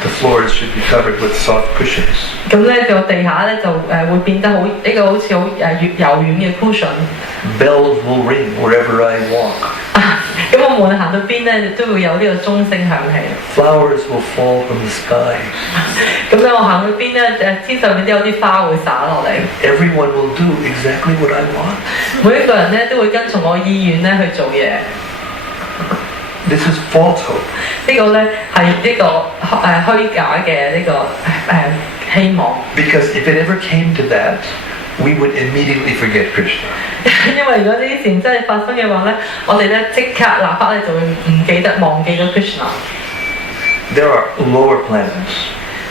The floors should be covered with soft cushions. 咁咧個地下咧就會變得好一個好似好柔軟嘅 cushion。Bells will ring wherever I walk. 咁我無論行到邊咧，都會有呢個鐘聲響起。Flowers will fall from the sky. 咁咧我行到邊咧，天上面都有啲花會灑落嚟。Everyone will do exactly what I want. 每一個人咧都會跟從我意願咧去做嘢。This is false hope. 呢個咧係呢個虛假嘅呢個希望。Because if it ever came to that, we would immediately forget Krishna. 因為如果呢啲事情真係發生嘅話咧，我哋咧即刻立刻咧就會唔記得忘記咗 Krishna。There are lower planets.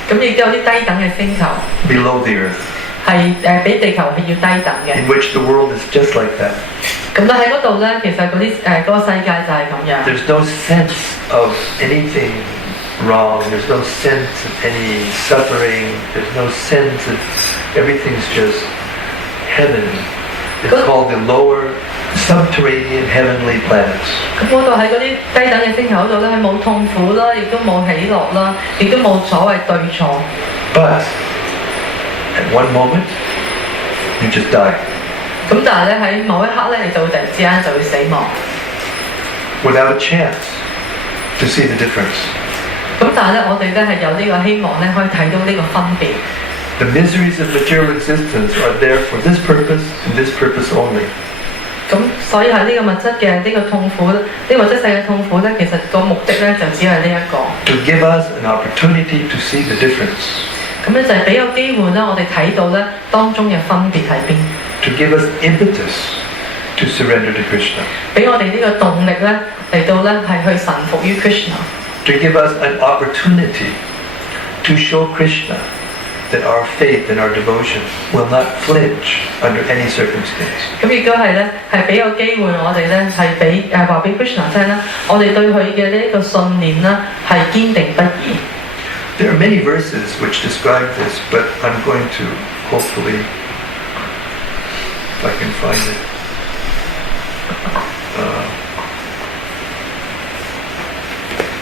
咁亦都有啲低等嘅星球。Below the earth. 係比地球係要低等嘅。In which the world is just like that. 咁但喺嗰度咧，其實嗰啲嗰個世界就係咁樣。There's no sense of anything wrong. There's no sense of any suffering. There's no sense of everything's just heaven. It's called the lower subterranean heavenly planets. 咁嗰度喺嗰啲低等嘅星球嗰度咧，係冇痛苦啦，亦都冇喜樂啦，亦都冇所謂對錯。But at one moment, you just die. 咁但係咧喺某一刻咧，你就會突然之間就會死亡。Without a chance to see the difference. 咁但係咧，我哋咧係有呢個希望咧，可以睇到呢個分別。The miseries of material existence are there for this purpose and this purpose only. 咁所以喺呢個物質嘅呢個痛苦，呢個物質世界痛苦咧，其實個目的咧就只係呢一個。To give us an opportunity to see the difference. 咁咧就係俾個機會咧，我哋睇到咧當中嘅分別喺邊。To give us impetus to surrender to Krishna. 俾我哋呢個動力咧嚟到咧係去臣服於 Krishna。To give us an opportunity to show Krishna that our faith and our devotion will not flinch under any circumstance. 咁亦都係咧係俾個機會我哋咧係俾話俾 Krishna 聽啦，我哋對佢嘅呢一個信念咧係堅定不移。There are many verses which describe this, but I'm going to hopefully, if I can find it.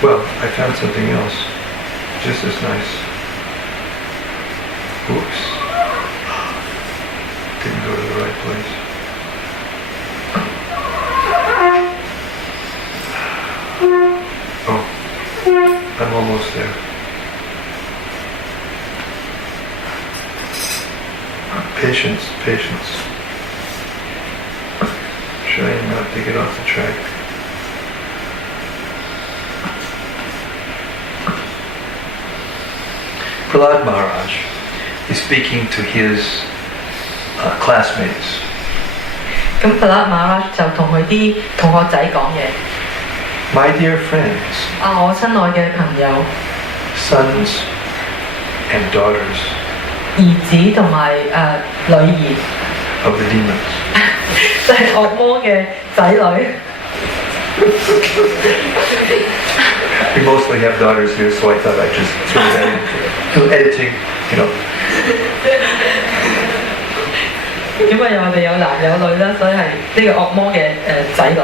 Well, I found something else, just as nice. Oops. Didn't go to the right place. Oh, I'm almost there. Patience, patience. Trying not to get off the track. Prahlad Maharaj is speaking to his classmates. 咁 Prahlad Maharaj 就同佢啲同學仔講嘢。My dear friends. 我親愛嘅朋友。Sons and daughters. 兒子同埋女兒。Of the demons. 就係惡魔嘅仔女。We mostly have daughters here, so I thought I'd just throw that in. To editing, you know. 因為我哋有男有女啦，所以係呢個惡魔嘅仔女。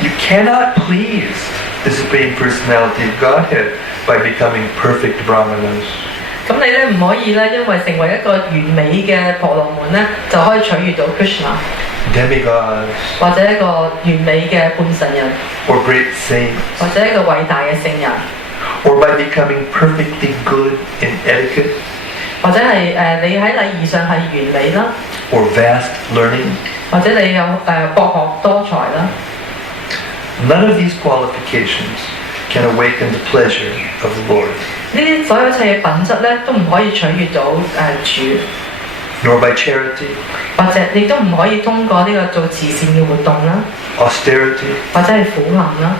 You cannot please the Supreme Personality of Godhead by becoming perfect Brahmanas. 咁你咧唔可以咧，因為成為一個完美嘅婆羅門咧，就可以取悅到 Krishna。Demigods. 或者一個完美嘅半神人。Or great saints. 或者一個偉大嘅聖人。Or by becoming perfectly good in etiquette. 或者係你喺禮儀上係完美啦。Or vast learning. 或者你有博學多才啦。None of these qualifications can awaken the pleasure of the Lord, 呢啲所有一切嘅品質咧，都唔可以取悅到主， nor by charity, 或者亦都唔可以通過呢個做慈善嘅活動啦， austerity, 或者係苦行啦，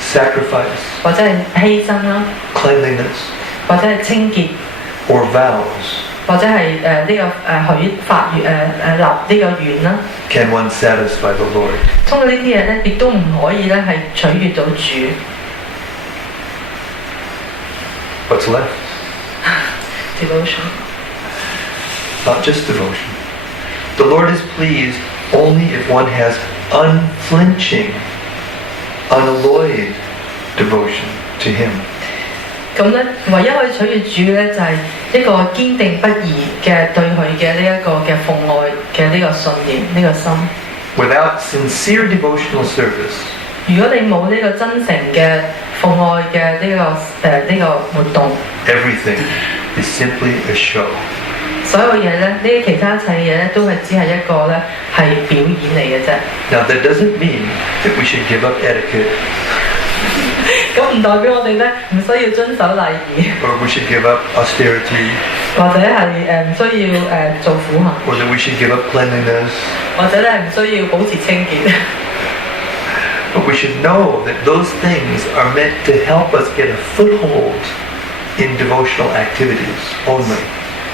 sacrifice, 或者係犧牲啦， cleanliness, 或者係清潔， or vows 或者係呢個許發立呢個願啦。 can one satisfy the Lord. 通過呢啲嘢咧，亦都唔可以咧係取悅到主。 What's left? Devotion。 Not just devotion. The Lord is pleased only if one has unflinching, unalloyed devotion to Him. 咁咧，唯一可以取悅主咧，就係一個堅定不移嘅對佢嘅呢一個嘅奉愛嘅呢個信念，呢個心。 Without sincere devotional service, 如果你冇呢個真誠嘅奉愛嘅呢個活動， everything is simply a show. 所有嘢咧，呢啲其他一切嘢咧，都係只係一個咧係表演嚟嘅啫。 Now that doesn't mean that we should give up etiquette 咁唔代表我哋咧唔需要遵守禮儀， or we should give up austerity 或者係唔需要做苦行， or that we should give up cleanliness. 或者咧唔需要保持清潔。 But we should know that those things are meant to help us get a foothold in devotional activities only.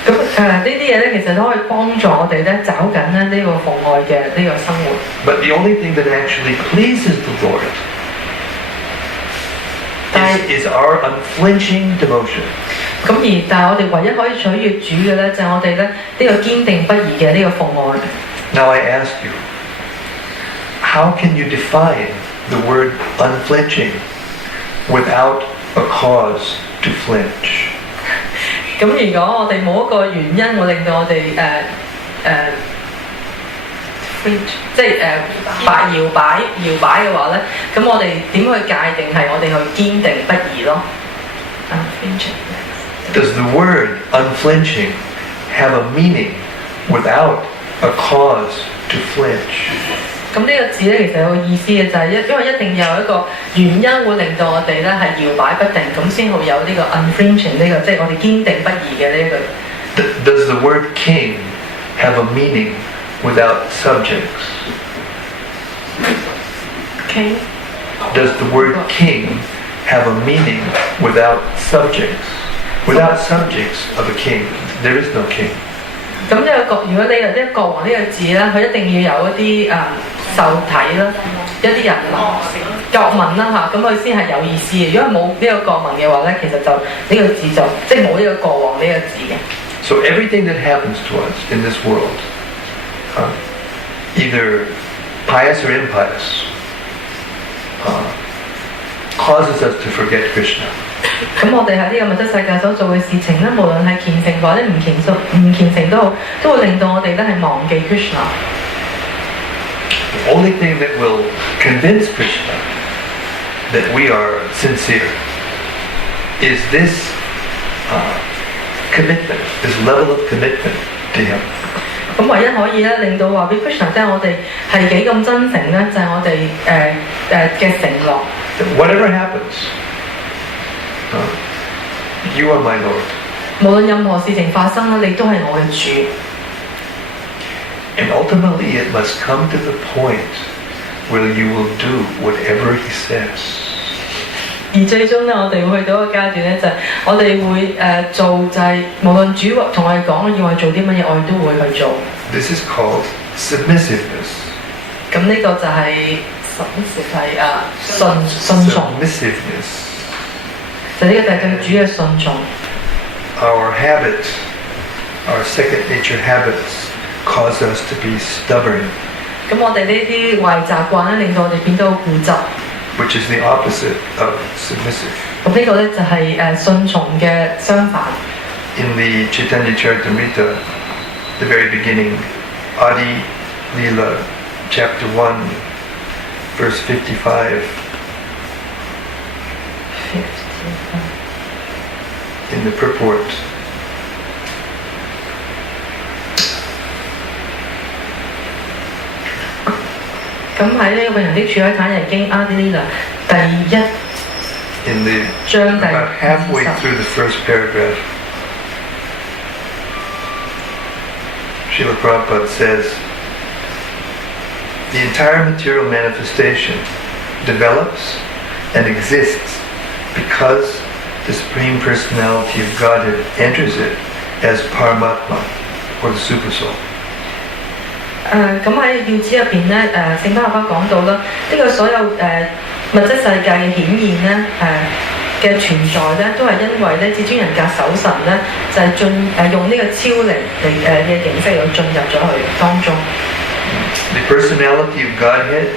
咁呢啲嘢咧，其實都可以幫助我哋咧找緊咧呢個奉愛嘅呢個生活。 But the only thing that actually pleases the Lord is our unflinching devotion. 但係我哋唯一可以取悅主嘅咧，就係我哋咧呢個堅定不移嘅呢個奉愛。 Now I ask you, how can you define the word unflinching without a cause to flinch? 咁如果我哋冇一個原因會令到我哋即係搖擺嘅話咧，咁我哋點去界定係我哋去堅定不移咯？Does the word unflinching have a meaning without a cause to flinch? 咁呢個字咧，其實有個意思嘅就係因為一定有一個原因會令到我哋咧係搖擺不定，咁先會有呢個 unflinching 呢個，即係我哋堅定不移嘅呢一個。Does the word king have a meaning without subjects? King? Does the word king have a meaning without subjects? Without subjects of a king, there is no king. 咁如果你有啲國王呢個字咧，佢一定要有一啲受體啦，一啲人國民啦嚇，咁佢先係有意思嘅。如果冇呢個國民嘅話咧，其實就呢個字就即係冇呢個國王呢個字嘅。So everything that happens to us in this world, either pious or impious, causes us to forget Krishna. 咁我哋喺呢個物質世界所做嘅事情咧，無論係虔誠或者唔虔誠都好，都會令到我哋咧係忘記 Krishna。The only thing that will convince Krishna that we are sincere is this commitment, this level of commitment to Him. 咁唯一可以咧令到話俾 Krishna 聽，我哋係幾咁真誠咧，就係我哋嘅承諾。Whatever happens, you are my Lord. 無論任何事情發生啦，你都係我嘅主。And ultimately, it must come to the point where you will do whatever He says. 而最終咧，我哋會去到一個階段咧，就係我哋會做就係無論主同我哋講要我哋做啲乜嘢，我哋都會去做。This is called submissiveness. 咁呢個就係順從。Submissiveness. 就呢個就係對主嘅順從。Our habits, our second nature habits, cause us to be stubborn. 咁我哋呢啲壞習慣咧，令到我哋變得好固執。Which is the opposite of submissive. 咁呢個咧就係順從嘅相反。In the Chaitanya Charitamrita, the very beginning, Adi Lila, chapter 1, verse 55. In the purport, 咁喺呢個永恆的處喺坦日經阿迪利娜第一 in the 章第 about halfway 20 through the first paragraph, Srila Prabhupada says, the entire material manifestation develops and exists because the Supreme Personality of Godhead enters it as Paramatma, or the Super Soul. 咁喺要旨入邊咧，聖巴巴講到啦，呢個所有物質世界嘅顯現咧，嘅存在咧，都係因為咧至尊人格守神咧，就係用呢個超靈嚟嘅形式嚟進入咗去當中。The personality of Godhead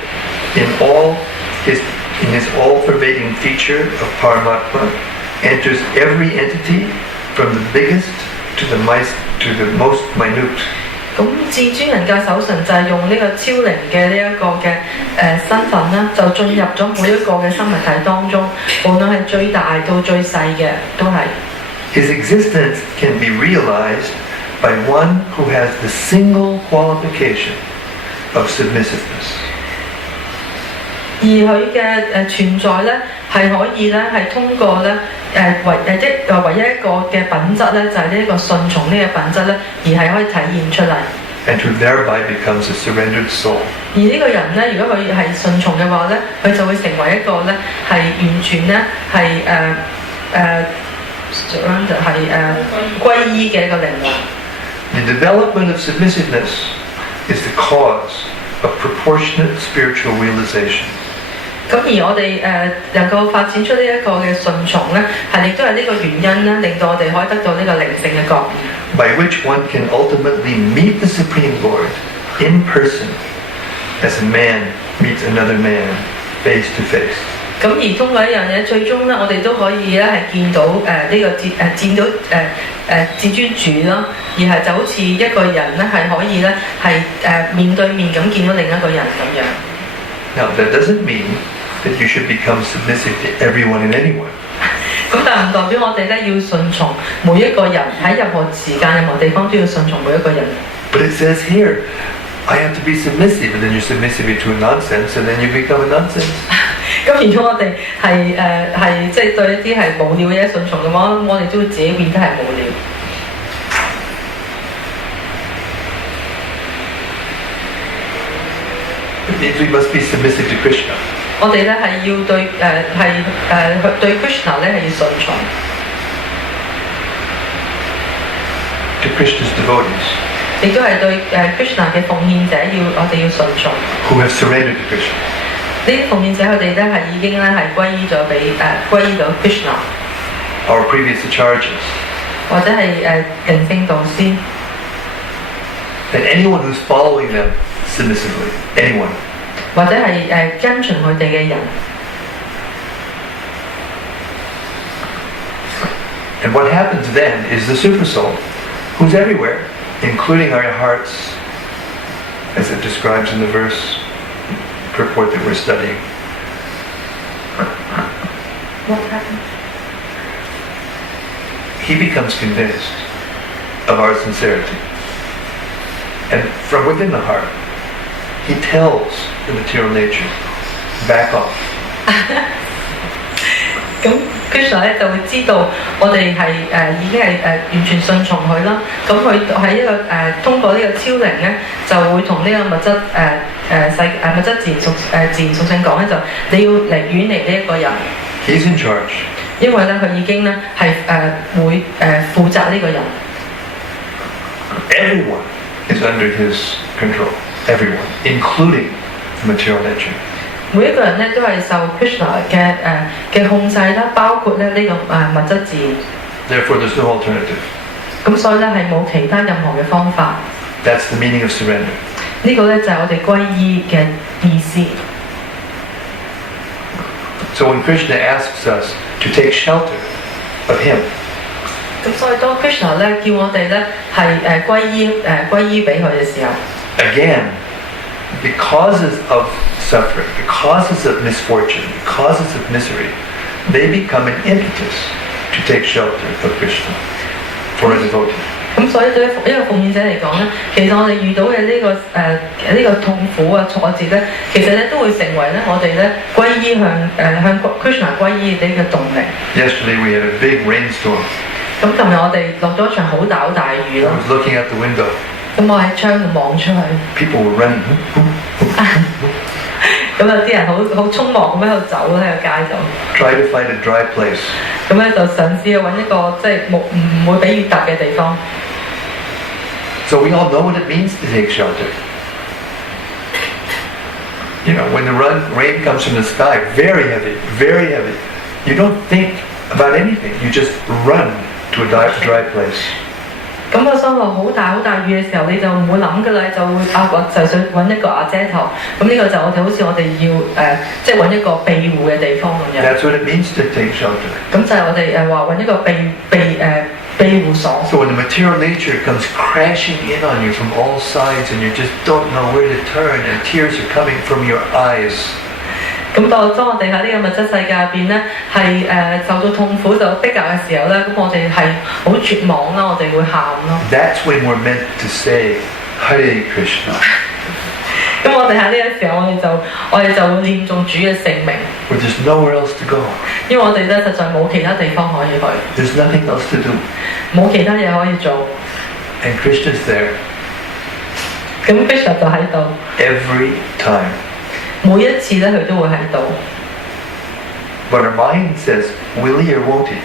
in his all-pervading feature of Paramatma enters every entity from the biggest to the most minute. 咁至尊人格守神就係用呢個超靈嘅呢一個嘅身份啦，就進入咗每一個嘅生物體當中，無論係最大到最細嘅都係。His existence can be realized by one who has the single qualification of submissiveness. 而佢嘅存在咧，係可以咧係通過咧唯一一個嘅品質咧，就係呢一個順從呢個品質咧，而係可以體現出嚟。And who thereby becomes a surrendered soul. 而呢個人咧，如果佢係順從嘅話咧，佢就會成為一個咧係完全咧係surrender 係歸依嘅一個靈魂。The development of submissiveness is the cause of proportionate spiritual realization. 咁而我哋能夠發展出呢一個嘅順從咧，亦都係呢個原因咧，令到我哋可以得到呢個靈性嘅覺悟。By which one can ultimately meet the Supreme Lord in person as a man meets another man face to face. 咁而通過一樣嘢，最終咧，我哋都可以咧係見到呢個見到至尊主咯，而係就好似一個人咧係可以咧係面對面咁見到另一個人咁樣。Now that doesn't mean that you should become submissive to everyone and anyone. 咁但唔代表我哋咧要順從每一個人，喺任何時間、任何地方都要順從每一個人。But it says here, I have to be submissive, and then you're submissive to a nonsense, and then you become a nonsense. 咁如果我哋係即係對一啲係無聊嘅嘢順從嘅話，我哋都會自己變得係無聊。It means we must be submissive to Krishna. 我哋咧係要對對 Krishna 咧係要順從。To Krishna's devotees. 亦都係對Krishna 嘅奉獻者我哋要順從。Who have surrendered to Krishna. 呢啲奉獻者佢哋咧係已經咧係歸依咗Krishna。Our previous charges. 或者係靈性導師。And anyone who's following them submissively. Anyone. 或者係跟隨佢哋嘅人。And what happens then is the super soul, who's everywhere, including our hearts, as it describes in the verse purport that we're studying. What happens? He becomes convinced of our sincerity. And from within the heart, he tells the material nature, back off. 咁 Krishna 咧就會知道我哋係已經係完全順從佢啦。咁佢喺一個通過呢個超靈咧，就會同呢個物質物質自然屬性講咧，就你要遠離呢一個人。He's in charge. 因為咧佢已經咧係會負責呢個人。Everyone is under his control. Everyone, including the material nature. 每一個人咧都係受 Krishna 嘅控制啦，包括咧呢個物質自然。Therefore, there's no alternative. 咁所以咧係冇其他任何嘅方法。That's the meaning of surrender. 呢個咧就係我哋歸依嘅意思。So when Krishna asks us to take shelter of him. 咁所以當 Krishna 咧叫我哋咧係歸依俾佢嘅時候。Again, the causes of suffering, the causes of misfortune, the causes of misery, they become an impetus to take shelter of Krishna for a devotee. 咁咁所以對一個奉獻者嚟講咧，其實我哋遇到嘅呢個痛苦啊挫折咧，其實咧都會成為咧我哋咧歸依向 Krishna 歸依嘅呢個動力。Yesterday we had a big rainstorm. 咁琴日我哋落咗一場好大雨 I 咯。 was looking out the window. 咁我喺窗度望出去， People were running. 咁有啲人好匆忙咁喺度走喺個街度。Try to find a dry place. 咁咧就嘗試去揾一個即係唔會俾雨揼嘅地方。So we all know what it means to take shelter. You know, when the rain comes from the sky, very heavy, very heavy. You don't think about anything. You just run to a dry place. 咁個心落好大雨嘅時候，你就唔會諗㗎啦，就會就想揾一個遮頭。咁呢個就好似我哋要即係揾一個庇護嘅地方咁樣。That's what it means to take shelter. 咁就係我哋話揾一個庇護所。So when the material nature comes crashing in on you from all sides and you just don't know where to turn and tears are coming from your eyes. 咁當我哋喺呢個物質世界入邊咧，係受到痛苦受到逼迫嘅時候咧，咁我哋係好絕望啦，我哋會喊咯。That's when we're meant to say, Hare Krishna. 咁我哋喺呢個時候，我哋就會念誦主嘅聖名。Where there's nowhere else to go. 因為我哋咧實在冇其他地方可以去。There's nothing else to do. 冇其他嘢可以做。And Krishna's there. 咁 Krishna 就喺度。Every time. 每一次咧，佢都會喺度。But our mind says, will he or won't he?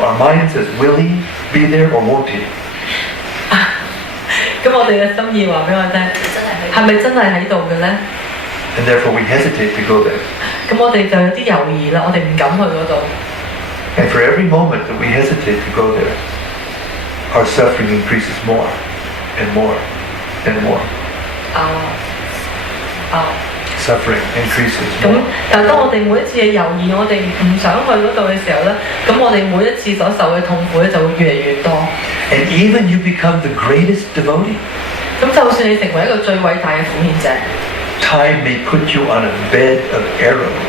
Our mind says, will he be there or won't he? 咁我哋嘅心意話俾我聽，係咪真係喺度嘅咧 And therefore we hesitate to go there. 咁我哋就有啲猶豫啦，我哋唔敢去嗰度。And for every moment that we hesitate to go there, our suffering increases more and more and more. Suffering increases 咁 more. 但係當我哋每一次嘅猶豫，我哋唔想去嗰度嘅時候咧，咁我哋每一次所受嘅痛苦咧就會越嚟越多。And even you become the greatest devotee. 咁就算你成為一個最偉大嘅奉獻者， Time may put you on a bed of arrows.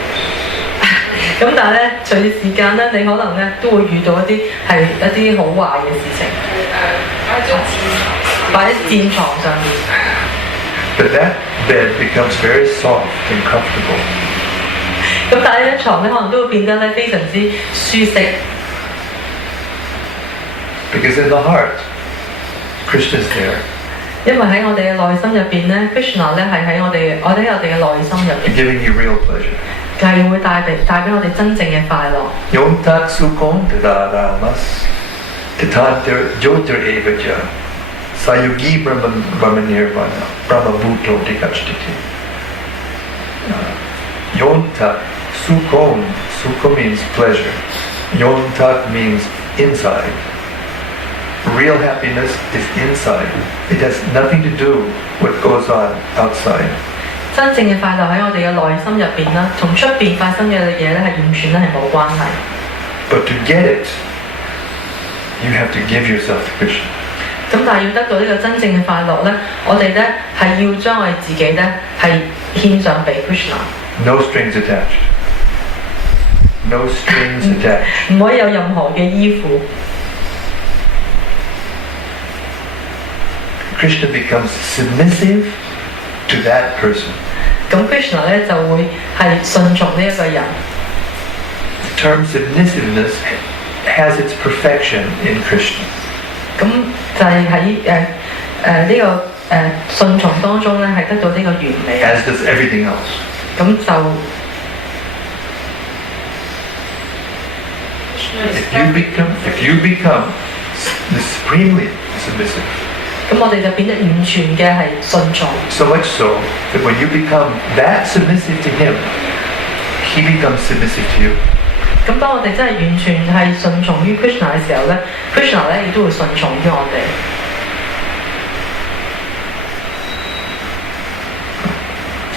咁但係咧，隨住時間咧，你可能咧都會遇到一啲好壞嘅事情，擺喺戰床上面。But that bed becomes very soft and comfortable. 咁但係呢張床咧，可能都會變得咧非常之舒適。Because in the heart, Krishna's there. 因為喺我哋嘅內心入邊咧 ，Krishna 咧係喺我哋嘅內心入邊， Giving you real pleasure. 係會帶俾我哋真正嘅快樂。Yom tat sukon tadaramas tatantir jyotir evaja sayugi brahma nirvana brahma bhuto dikachtiti. Yom tat sukon, sukha means pleasure. Yom tat means inside. Real happiness is inside. It has nothing to do with what goes on outside. 真正嘅快樂喺我哋嘅內心入邊啦，同出邊發生嘅嘢咧係完全咧係冇關係。But to get it, you have to give yourself to Krishna. 咁但係要得到呢個真正嘅快樂咧，我哋咧係要將我哋自己咧係獻上俾 Krishna。No strings attached. No strings attached. 唔可以有任何嘅依附。Krishna becomes submissive to that person. 咁 Krishna 咧就會係順從呢一個人。The term submissiveness has its perfection in Krishna. 咁就係喺呢個順從當中咧，係得到呢個完美。As does everything else. 咁就 If you become supremely submissive. 咁我哋就變得完全嘅係順從。So much so that when you become that submissive to him, he becomes submissive to you. 咁當我哋真係完全係順從於 Krishna 嘅時候咧 ，Krishna 咧亦都會順從於我哋。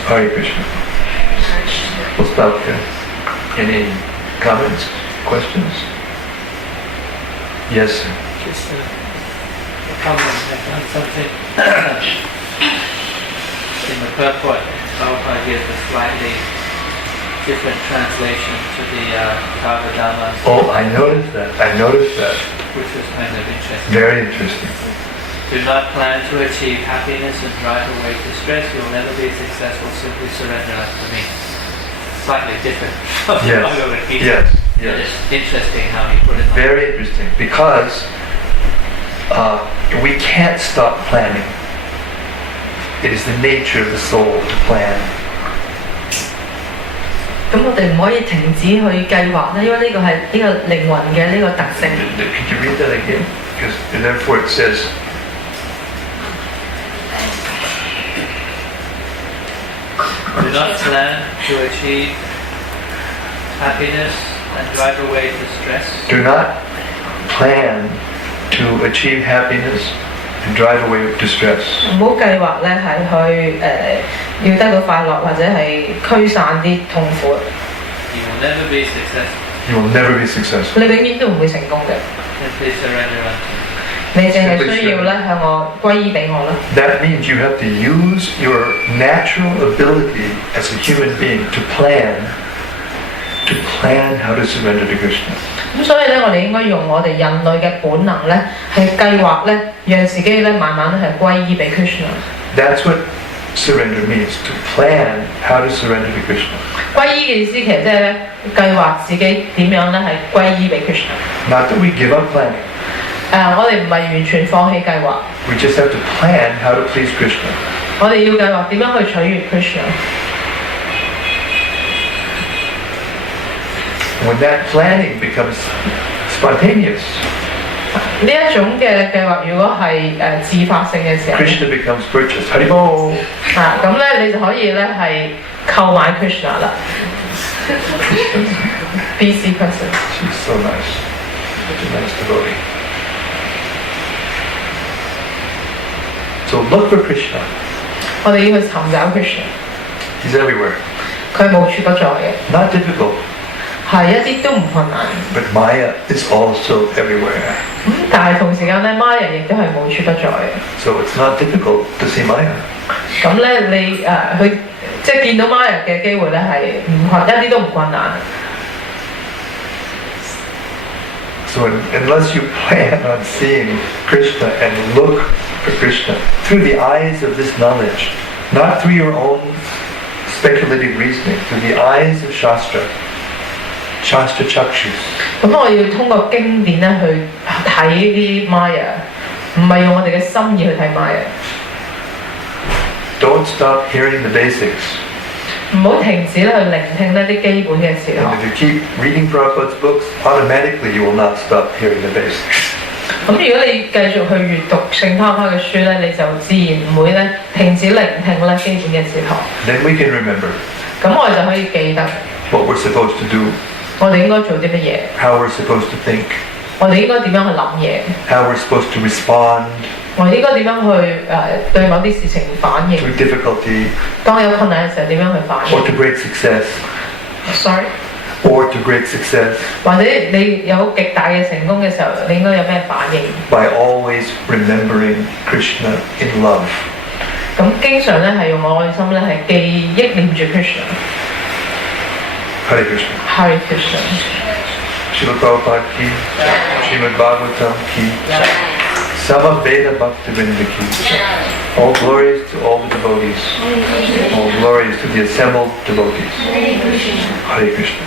Hare Krishna. We'll stop there. Any comments, questions? Yes, sir. Just a comment on something. In the purport, Prabhupada gives a slightly different translation to the Kbdg Hk. Oh, I noticed that. which was kind of interesting. Very interesting. Do not plan to achieve happiness and drive away distress. You'll never be successful. Simply surrender unto me. Slightly different. Yes. Yes. Yes. It's interesting how he put it. Very interesting, because we can't stop planning. It is the nature of the soul to plan. 咁我哋唔可以停止去計劃咧，因為呢個係呢個靈魂嘅呢個特性。Could you read that again? Because therefore it says, do not plan to achieve happiness and drive away distress. do not plan to achieve happiness and drive away distress. 唔好計劃咧係去要得到快樂，或者係驅散啲痛苦。You will never be successful. You will never be successful. 你永遠都唔會成功嘅。 Simply surrender unto me. 你淨係需要咧向我歸依俾我啦。That means you have to use your natural ability as a human being to plan how to surrender to Krishna. 咁所以咧，我哋應該用我哋人類嘅本能咧，係計劃咧，讓自己咧慢慢咧係歸依俾 Krishna。 That's what surrender means, to plan how to surrender to Krishna. 歸依嘅意思其實即係咧計劃自己點樣咧係歸依俾 Krishna。 Not that we give up planning. 我哋唔係完全放棄計劃， We just have to plan how to please Krishna. 我哋要計劃點樣去取悅 Krishna。 When that planning becomes spontaneous, 呢一種嘅計劃，如果係自發性嘅時候， Krishna becomes purchased. Haribol. 咁咧你就可以咧係購買 Krishna 啦。BC person。 She's so nice. Such a nice devotee. So look for Krishna. 我哋要去尋找 Krishna， He's everywhere. 佢無處不在嘅， Not difficult, 係一啲都唔困難。 but Maya is also everywhere. 但係同時間咧，Maya 亦都係無處不在嘅。 So it's not difficult to see Maya. 咁咧你去即係見到 Maya 嘅機會咧係一啲都唔困難。 So unless you plan on seeing Krishna and look for Krishna through the eyes of this knowledge, not through your own speculative reasoning, through the eyes of Shastra Chakshus. 咁我要通過經典咧去睇啲 Maya， 唔係用我哋嘅心意去睇 Maya。 Don't stop hearing the basics. 唔好停止咧去聆聽呢啲基本嘅事學。 And if you keep reading Prabhupada's books, automatically you will not stop hearing the basics. 咁如果你繼續去閱讀聖他花嘅書咧，你就自然唔會咧停止聆聽咧基本嘅哲學。 Then we can remember 咁我哋就可以記得 what we're supposed to do, 我哋應該做啲乜嘢， how we're supposed to think, 我哋應該點樣去諗嘢， how we're supposed to respond 我哋應該點樣去對某啲事情反應。 to difficulty 當有困難嘅時候點樣去反 or 應 to great success, ？Sorry， or to great success 或者你有極大嘅成功嘅時候，你應該有咩反應？ by always remembering Krishna in love. 咁經常咧係用愛心咧係記憶念住 Krishna。 Hare Krishna. Hare Krishna。 Srila Prabhupada ki, Srimad Bhagavatam ki, Samaveda Bhaktivinoda ki. All glories to all the devotees. All glories to the assembled devotees. Hare Krishna.